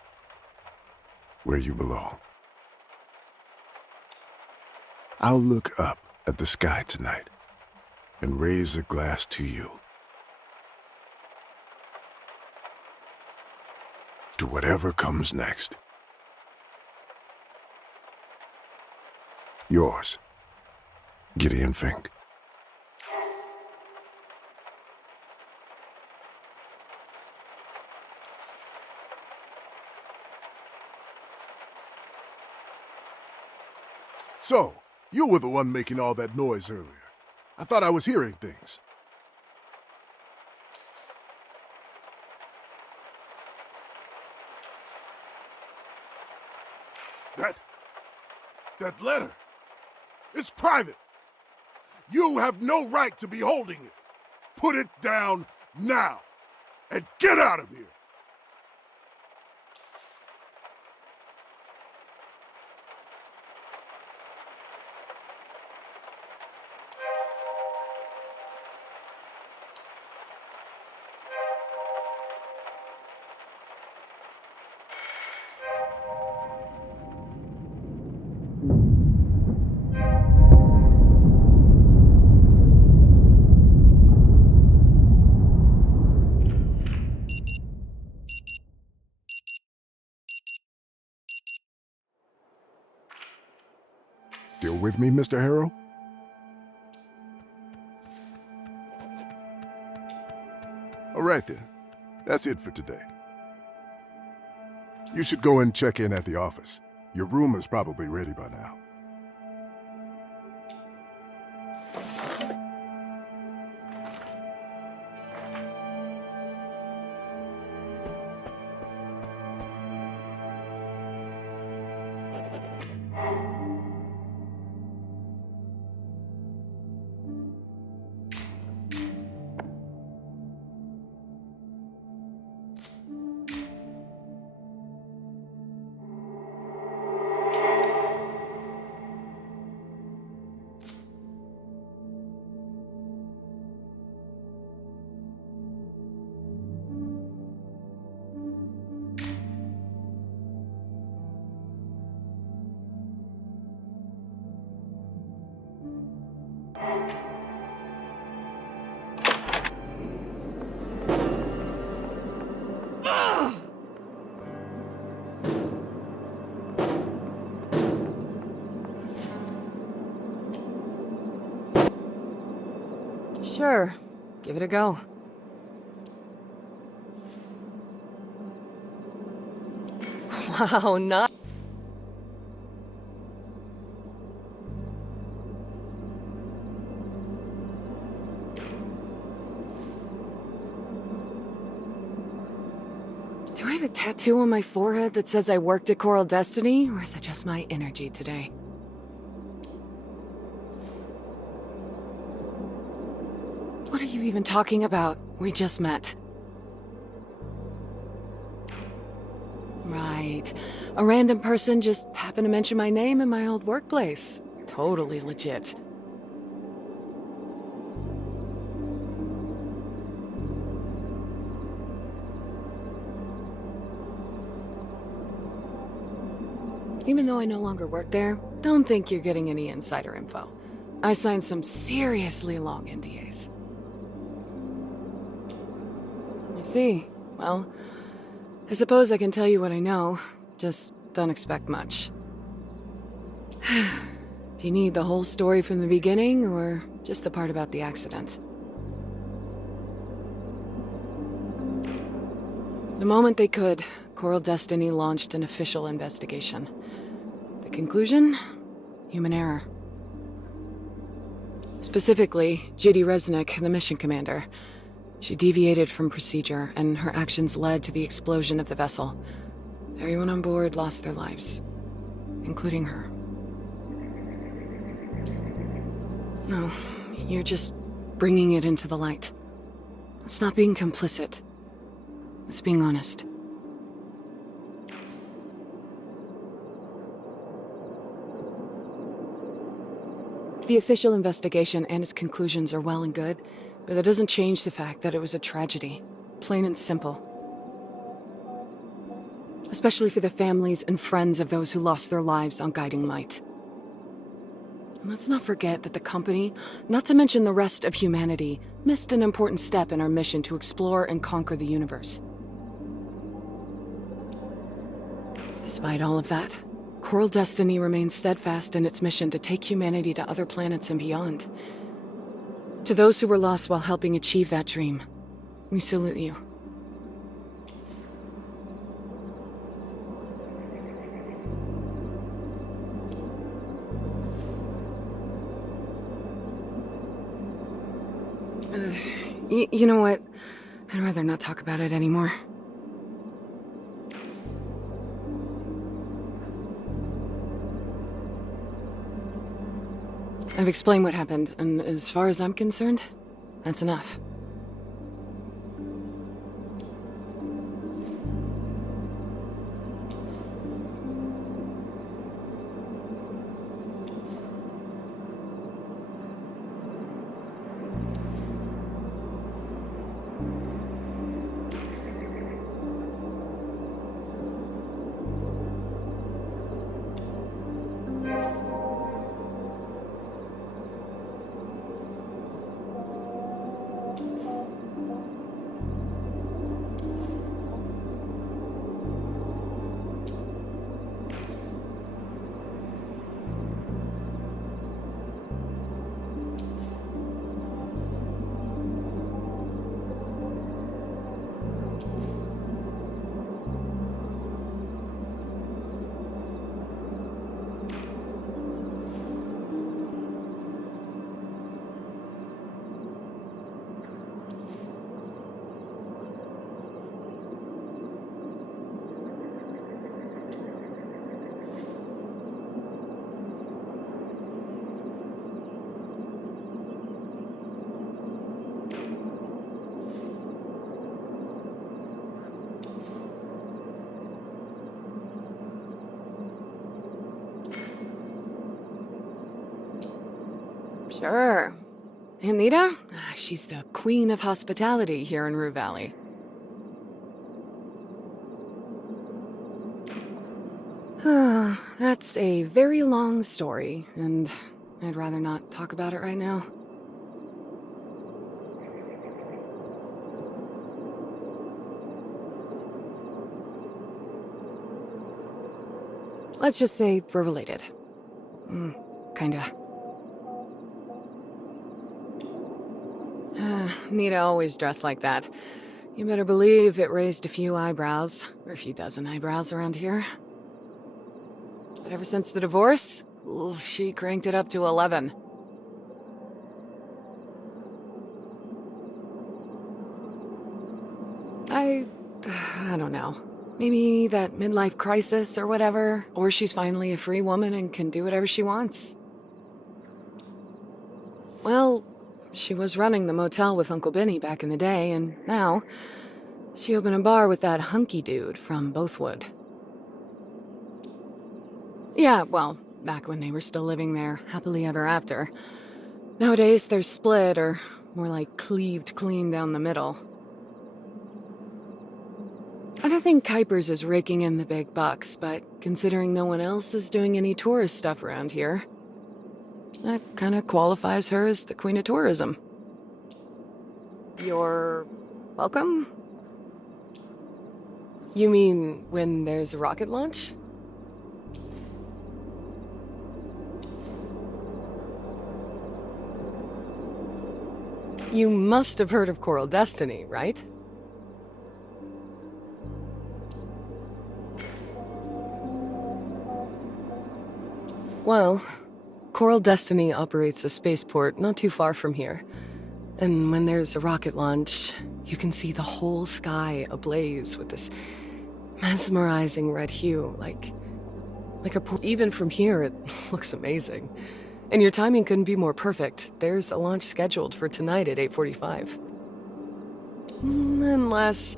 where you belong. I'll look up at the sky tonight and raise a glass to you. To whatever comes next. Yours, Gideon Fink. So, you were the one making all that noise earlier. I thought I was hearing things. That letter, it's private. You have no right to be holding it. Put it down now and get out of here. Still with me, Mr. Harrow? All right then. That's it for today. You should go and check in at the office. Your room is probably ready by now. Sure, give it a go. Wow, not. Do I have a tattoo on my forehead that says I worked at Coral Destiny, or is it just my energy today? What are you even talking about? We just met. Right. A random person just happened to mention my name in my old workplace. Totally legit. Even though I no longer work there, don't think you're getting any insider info. I signed some seriously long NDAs. I see. Well, I suppose I can tell you what I know, just don't expect much. Do you need the whole story from the beginning, or just the part about the accident? The moment they could, Coral Destiny launched an official investigation. The conclusion? Human error. Specifically, Judy Resnick, the mission commander. She deviated from procedure, and her actions led to the explosion of the vessel. Everyone on board lost their lives, including her. No, you're just bringing it into the light. It's not being complicit. It's being honest. The official investigation and its conclusions are well and good, but that doesn't change the fact that it was a tragedy. Plain and simple. especially for the families and friends of those who lost their lives on guiding light. And let's not forget that the company, not to mention the rest of humanity, missed an important step in our mission to explore and conquer the universe. Despite all of that, Coral Destiny remains steadfast in its mission to take humanity to other planets and beyond. To those who were lost while helping achieve that dream, we salute you. You know what? I'd rather not talk about it anymore. I've explained what happened, and as far as I'm concerned, that's enough. Sure. Anita? She's the queen of hospitality here in Rue Valley. That's a very long story, and I'd rather not talk about it right now. Let's just say we're related. Kinda. Nita always dressed like that. You better believe it raised a few eyebrows, or a few dozen eyebrows around here. But ever since the divorce, she cranked it up to 11. I don't know. Maybe that midlife crisis or whatever, or she's finally a free woman and can do whatever she wants. Well, she was running the motel with Uncle Benny back in the day, and now she opened a bar with that hunky dude from Bothwood. Yeah, well, back when they were still living there, happily ever after. Nowadays, they're split, or more like cleaved clean down the middle. I don't think Kuipers is raking in the big bucks, but considering no one else is doing any tourist stuff around here, that kind of qualifies her as the queen of tourism. You're welcome? You mean when there's a rocket launch? You must have heard of Coral Destiny, right? Well, Coral Destiny operates a spaceport not too far from here. And when there's a rocket launch, you can see the whole sky ablaze with this mesmerizing red hue, like even from here, it looks amazing. And your timing couldn't be more perfect. There's a launch scheduled for tonight at 8:45. Unless...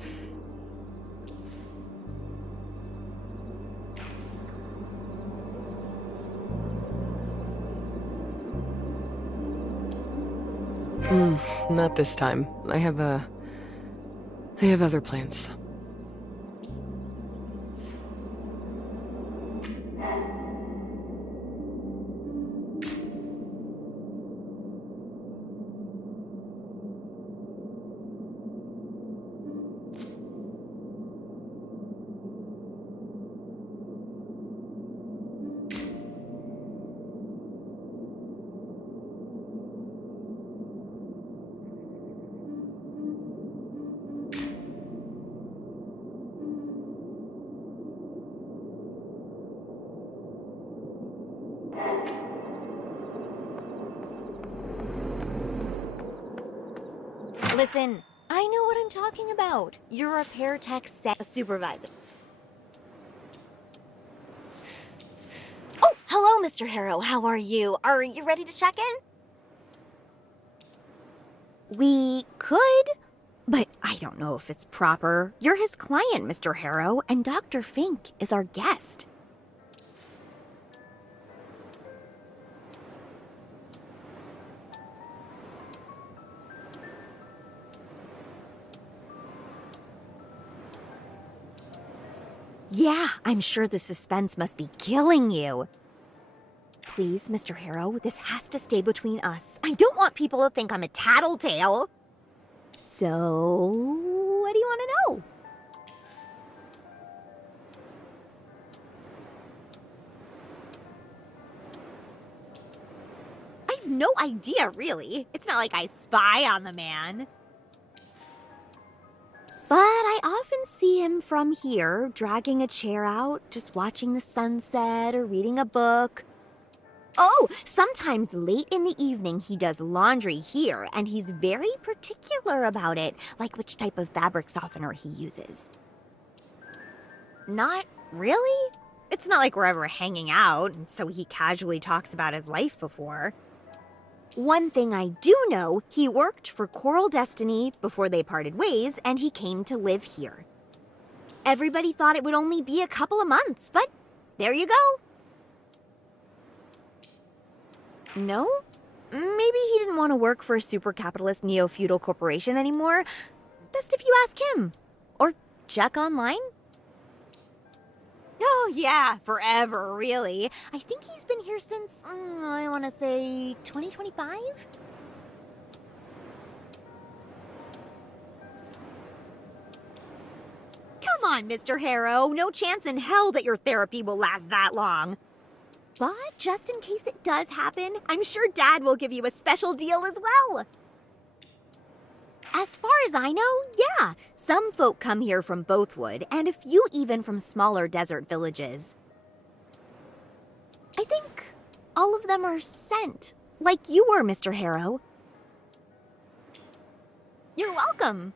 not this time. I have other plans. Listen, I know what I'm talking about. You're a repair tech supervisor. Oh, hello, Mr. Harrow. How are you? Are you ready to check in? We could, but I don't know if it's proper. You're his client, Mr. Harrow, and Dr. Fink is our guest. Yeah, I'm sure the suspense must be killing you. Please, Mr. Harrow, this has to stay between us. I don't want people to think I'm a tattletale. So, what do you want to know? I have no idea, really. It's not like I spy on the man. But I often see him from here, dragging a chair out, just watching the sunset or reading a book. Oh, sometimes late in the evening he does laundry here, and he's very particular about it, like which type of fabric softener he uses. Not really. It's not like we're ever hanging out, and so he casually talks about his life before. One thing I do know, he worked for Coral Destiny before they parted ways, and he came to live here. Everybody thought it would only be a couple of months, but there you go. No? Maybe he didn't want to work for a super capitalist neo-feudal corporation anymore. Best if you ask him. Or check online. Oh, yeah, forever, really. I think he's been here since, I want to say, 2025? Come on, Mr. Harrow. No chance in hell that your therapy will last that long. But just in case it does happen, I'm sure Dad will give you a special deal as well. As far as I know, yeah. Some folk come here from Bothwood, and a few even from smaller desert villages. I think all of them are sent, like you were, Mr. Harrow. You're welcome.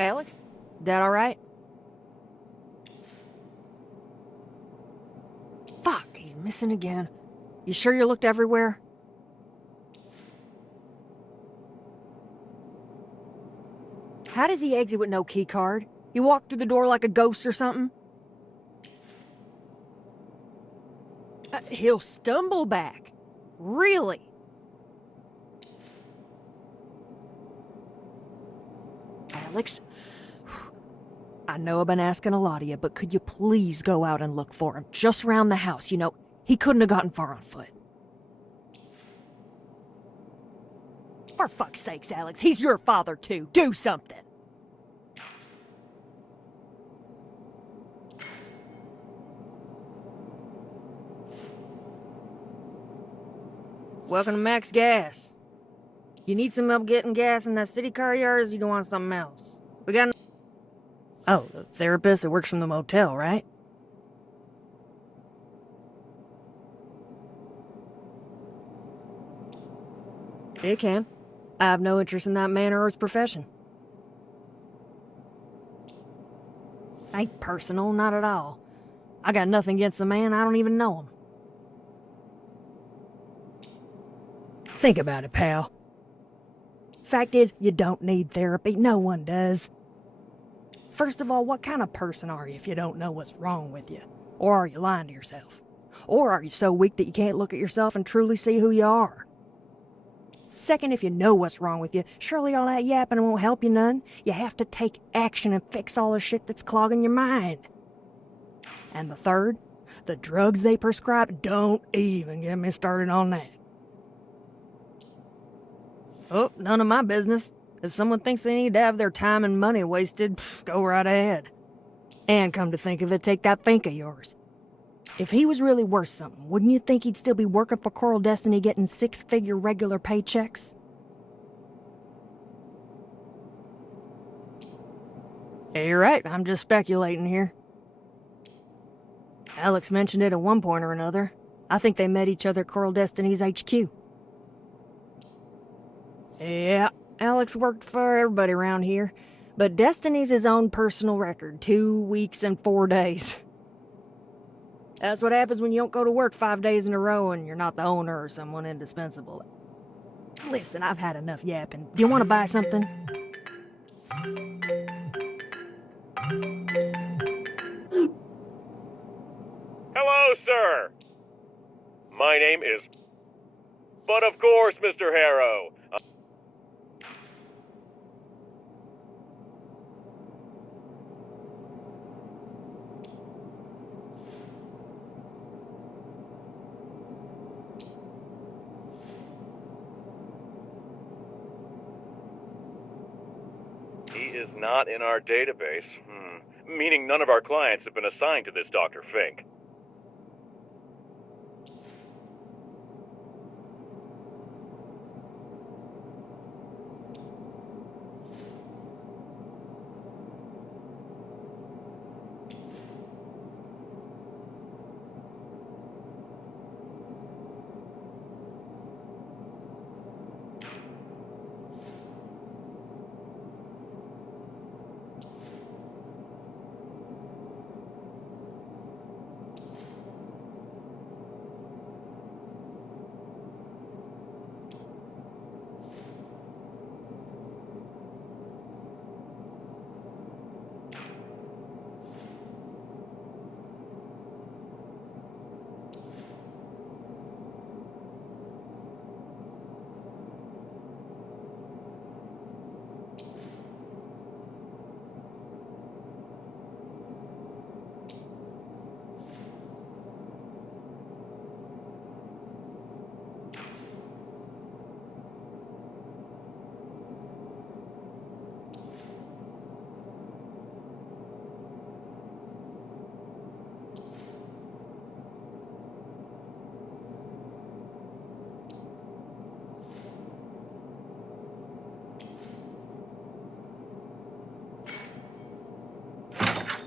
Alex? Dad all right? Fuck, he's missing again. You sure you looked everywhere? How does he exit with no key card? He walked through the door like a ghost or something? He'll stumble back. Really? Alex? I know I've been asking a lot of you, but could you please go out and look for him? Just round the house, you know. He couldn't have gotten far on foot. For fuck's sakes, Alex, he's your father too. Do something. Welcome to Max Gas. You need some help getting gas in that city car yard, or you want something else? We got... Oh, the therapist that works from the motel, right? You can. I have no interest in that man or his profession. Ain't personal, not at all. I got nothing against the man, I don't even know him. Think about it, pal. Fact is, you don't need therapy. No one does. First of all, what kind of person are you if you don't know what's wrong with you? Or are you lying to yourself? Or are you so weak that you can't look at yourself and truly see who you are? Second, if you know what's wrong with you, surely all that yapping won't help you none. You have to take action and fix all the shit that's clogging your mind. And the third, the drugs they prescribe, don't even get me started on that. Oh, none of my business. If someone thinks they need to have their time and money wasted, go right ahead. And come to think of it, take that Fink of yours. If he was really worth something, wouldn't you think he'd still be working for Coral Destiny getting 6-figure regular paychecks? Yeah, you're right, I'm just speculating here. Alex mentioned it at one point or another. I think they met each other at Coral Destiny's HQ. Yeah, Alex worked for everybody around here, but Destiny's his own personal record, 2 weeks and 4 days. That's what happens when you don't go to work 5 days in a row and you're not the owner or someone indispensable. Listen, I've had enough yapping. Do you want to buy something? Hello, sir. My name is... But of course, Mr. Harrow. He is not in our database. Meaning none of our clients have been assigned to this Dr. Fink.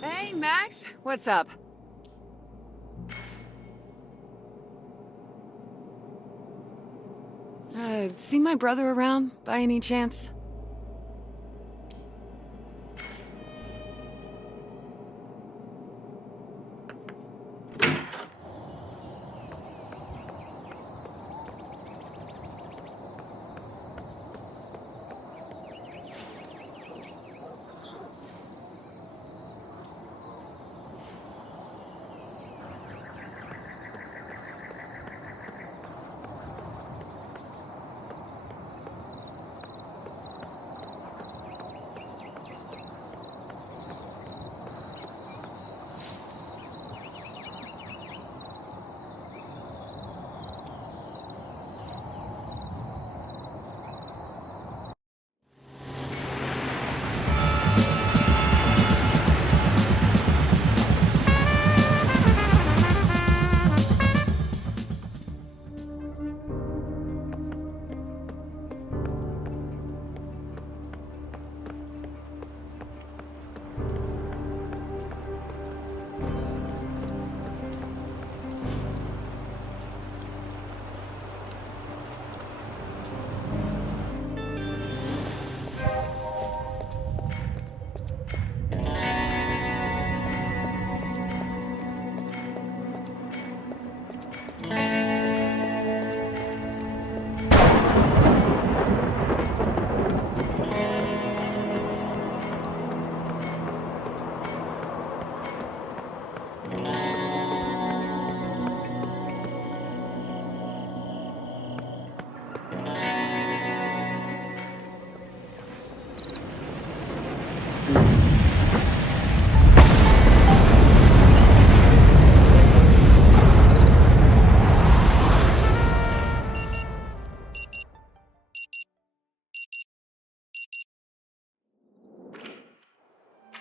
Hey, Max, what's up? Seen my brother around, by any chance?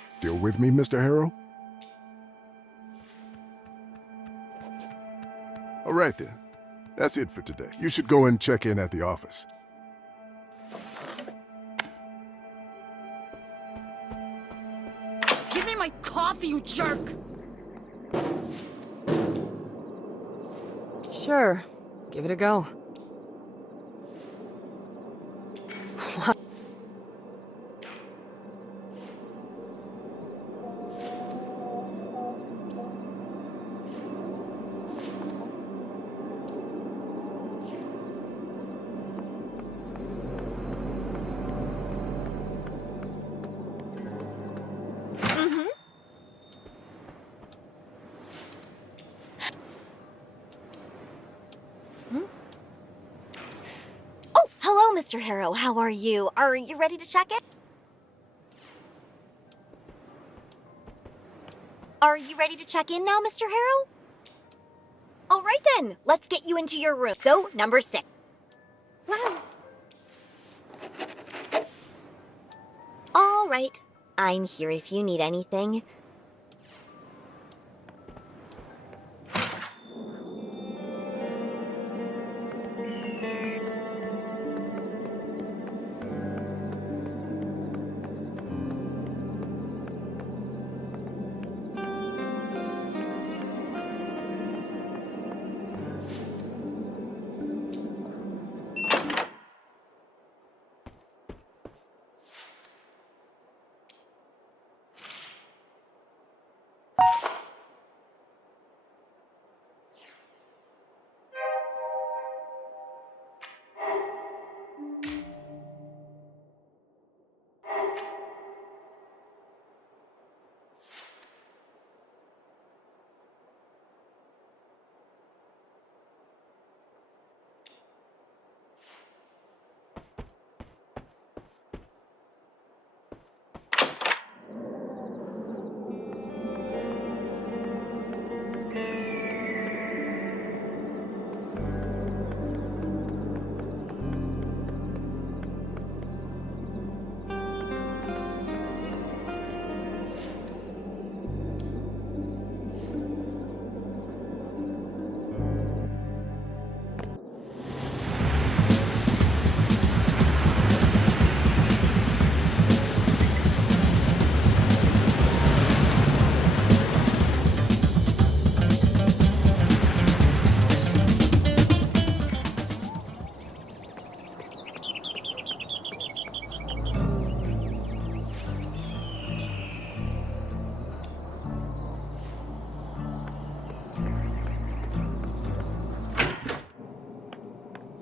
Still with me, Mr. Harrow? All right then. That's it for today. You should go and check in at the office. Give me my coffee, you jerk! Sure. Give it a go. Oh, hello, Mr. Harrow. How are you? Are you ready to check in? Are you ready to check in now, Mr. Harrow? All right then, let's get you into your room. So, number 6. All right, I'm here if you need anything.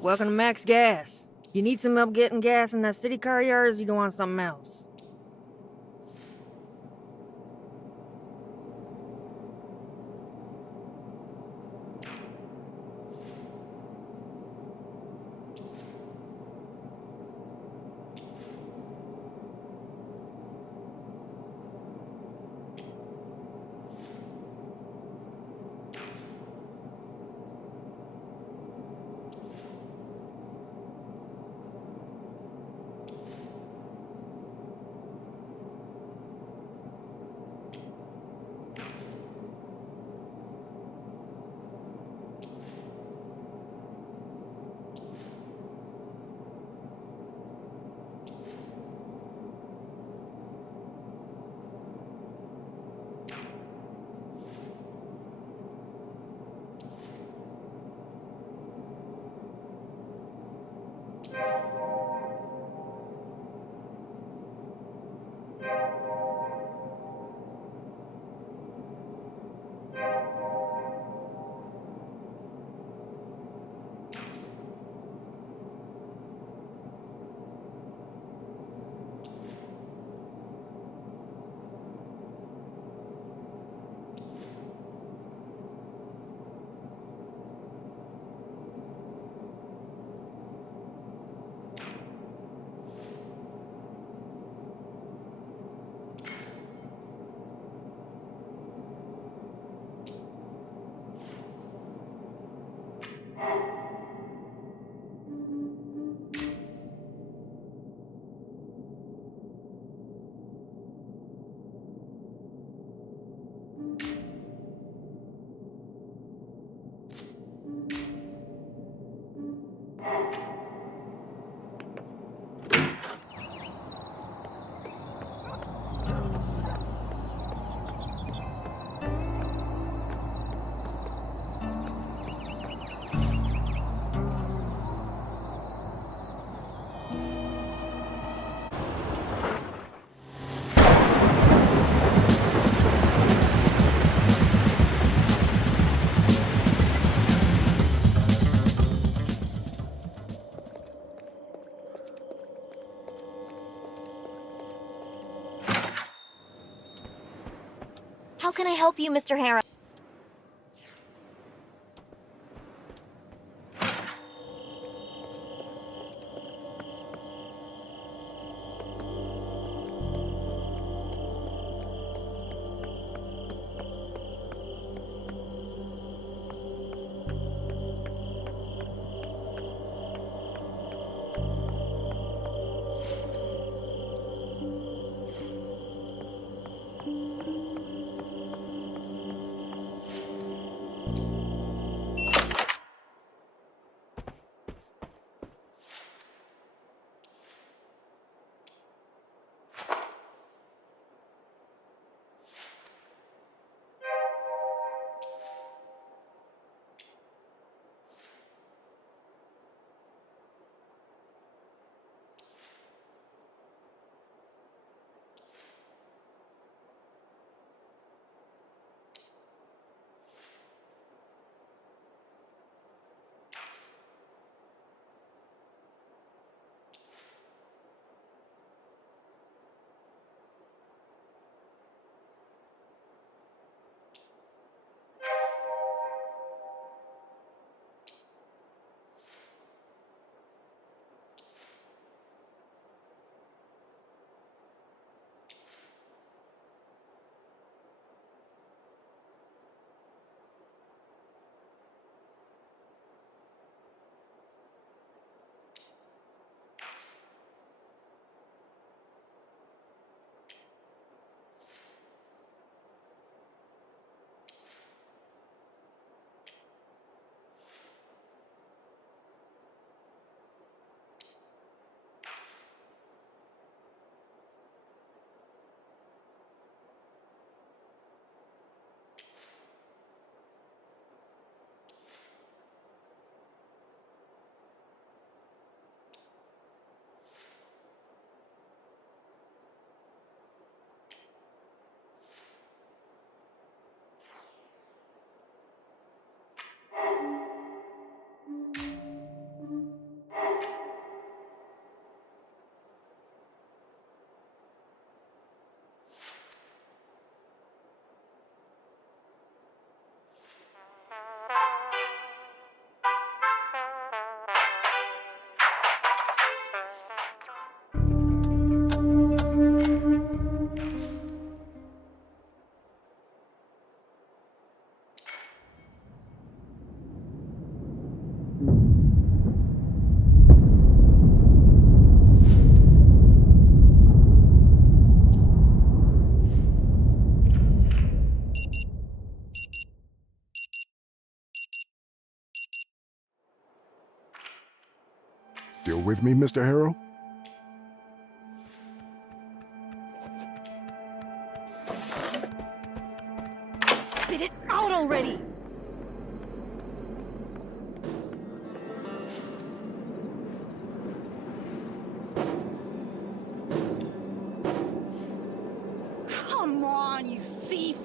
Welcome to Max Gas. You need some help getting gas in that city car of yours, or you want something else? How can I help you, Mr. Harrow? Still with me, Mr. Harrow? Spit it out already! Come on, you thief!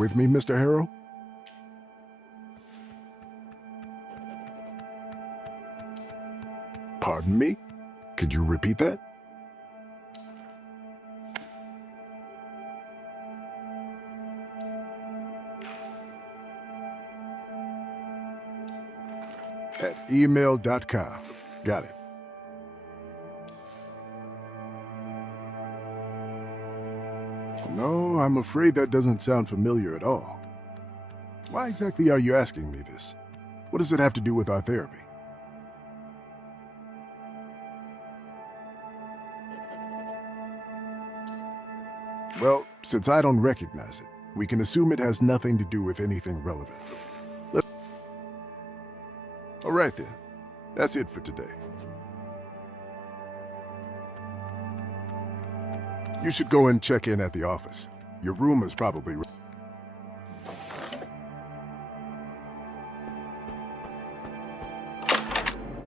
with me, Mr. Harrow? Pardon me? Could you repeat that? At email.com. Got it. No, I'm afraid that doesn't sound familiar at all. Why exactly are you asking me this? What does it have to do with our therapy? Well, since I don't recognize it, we can assume it has nothing to do with anything relevant. All right then. That's it for today. You should go and check in at the office. Your room is probably...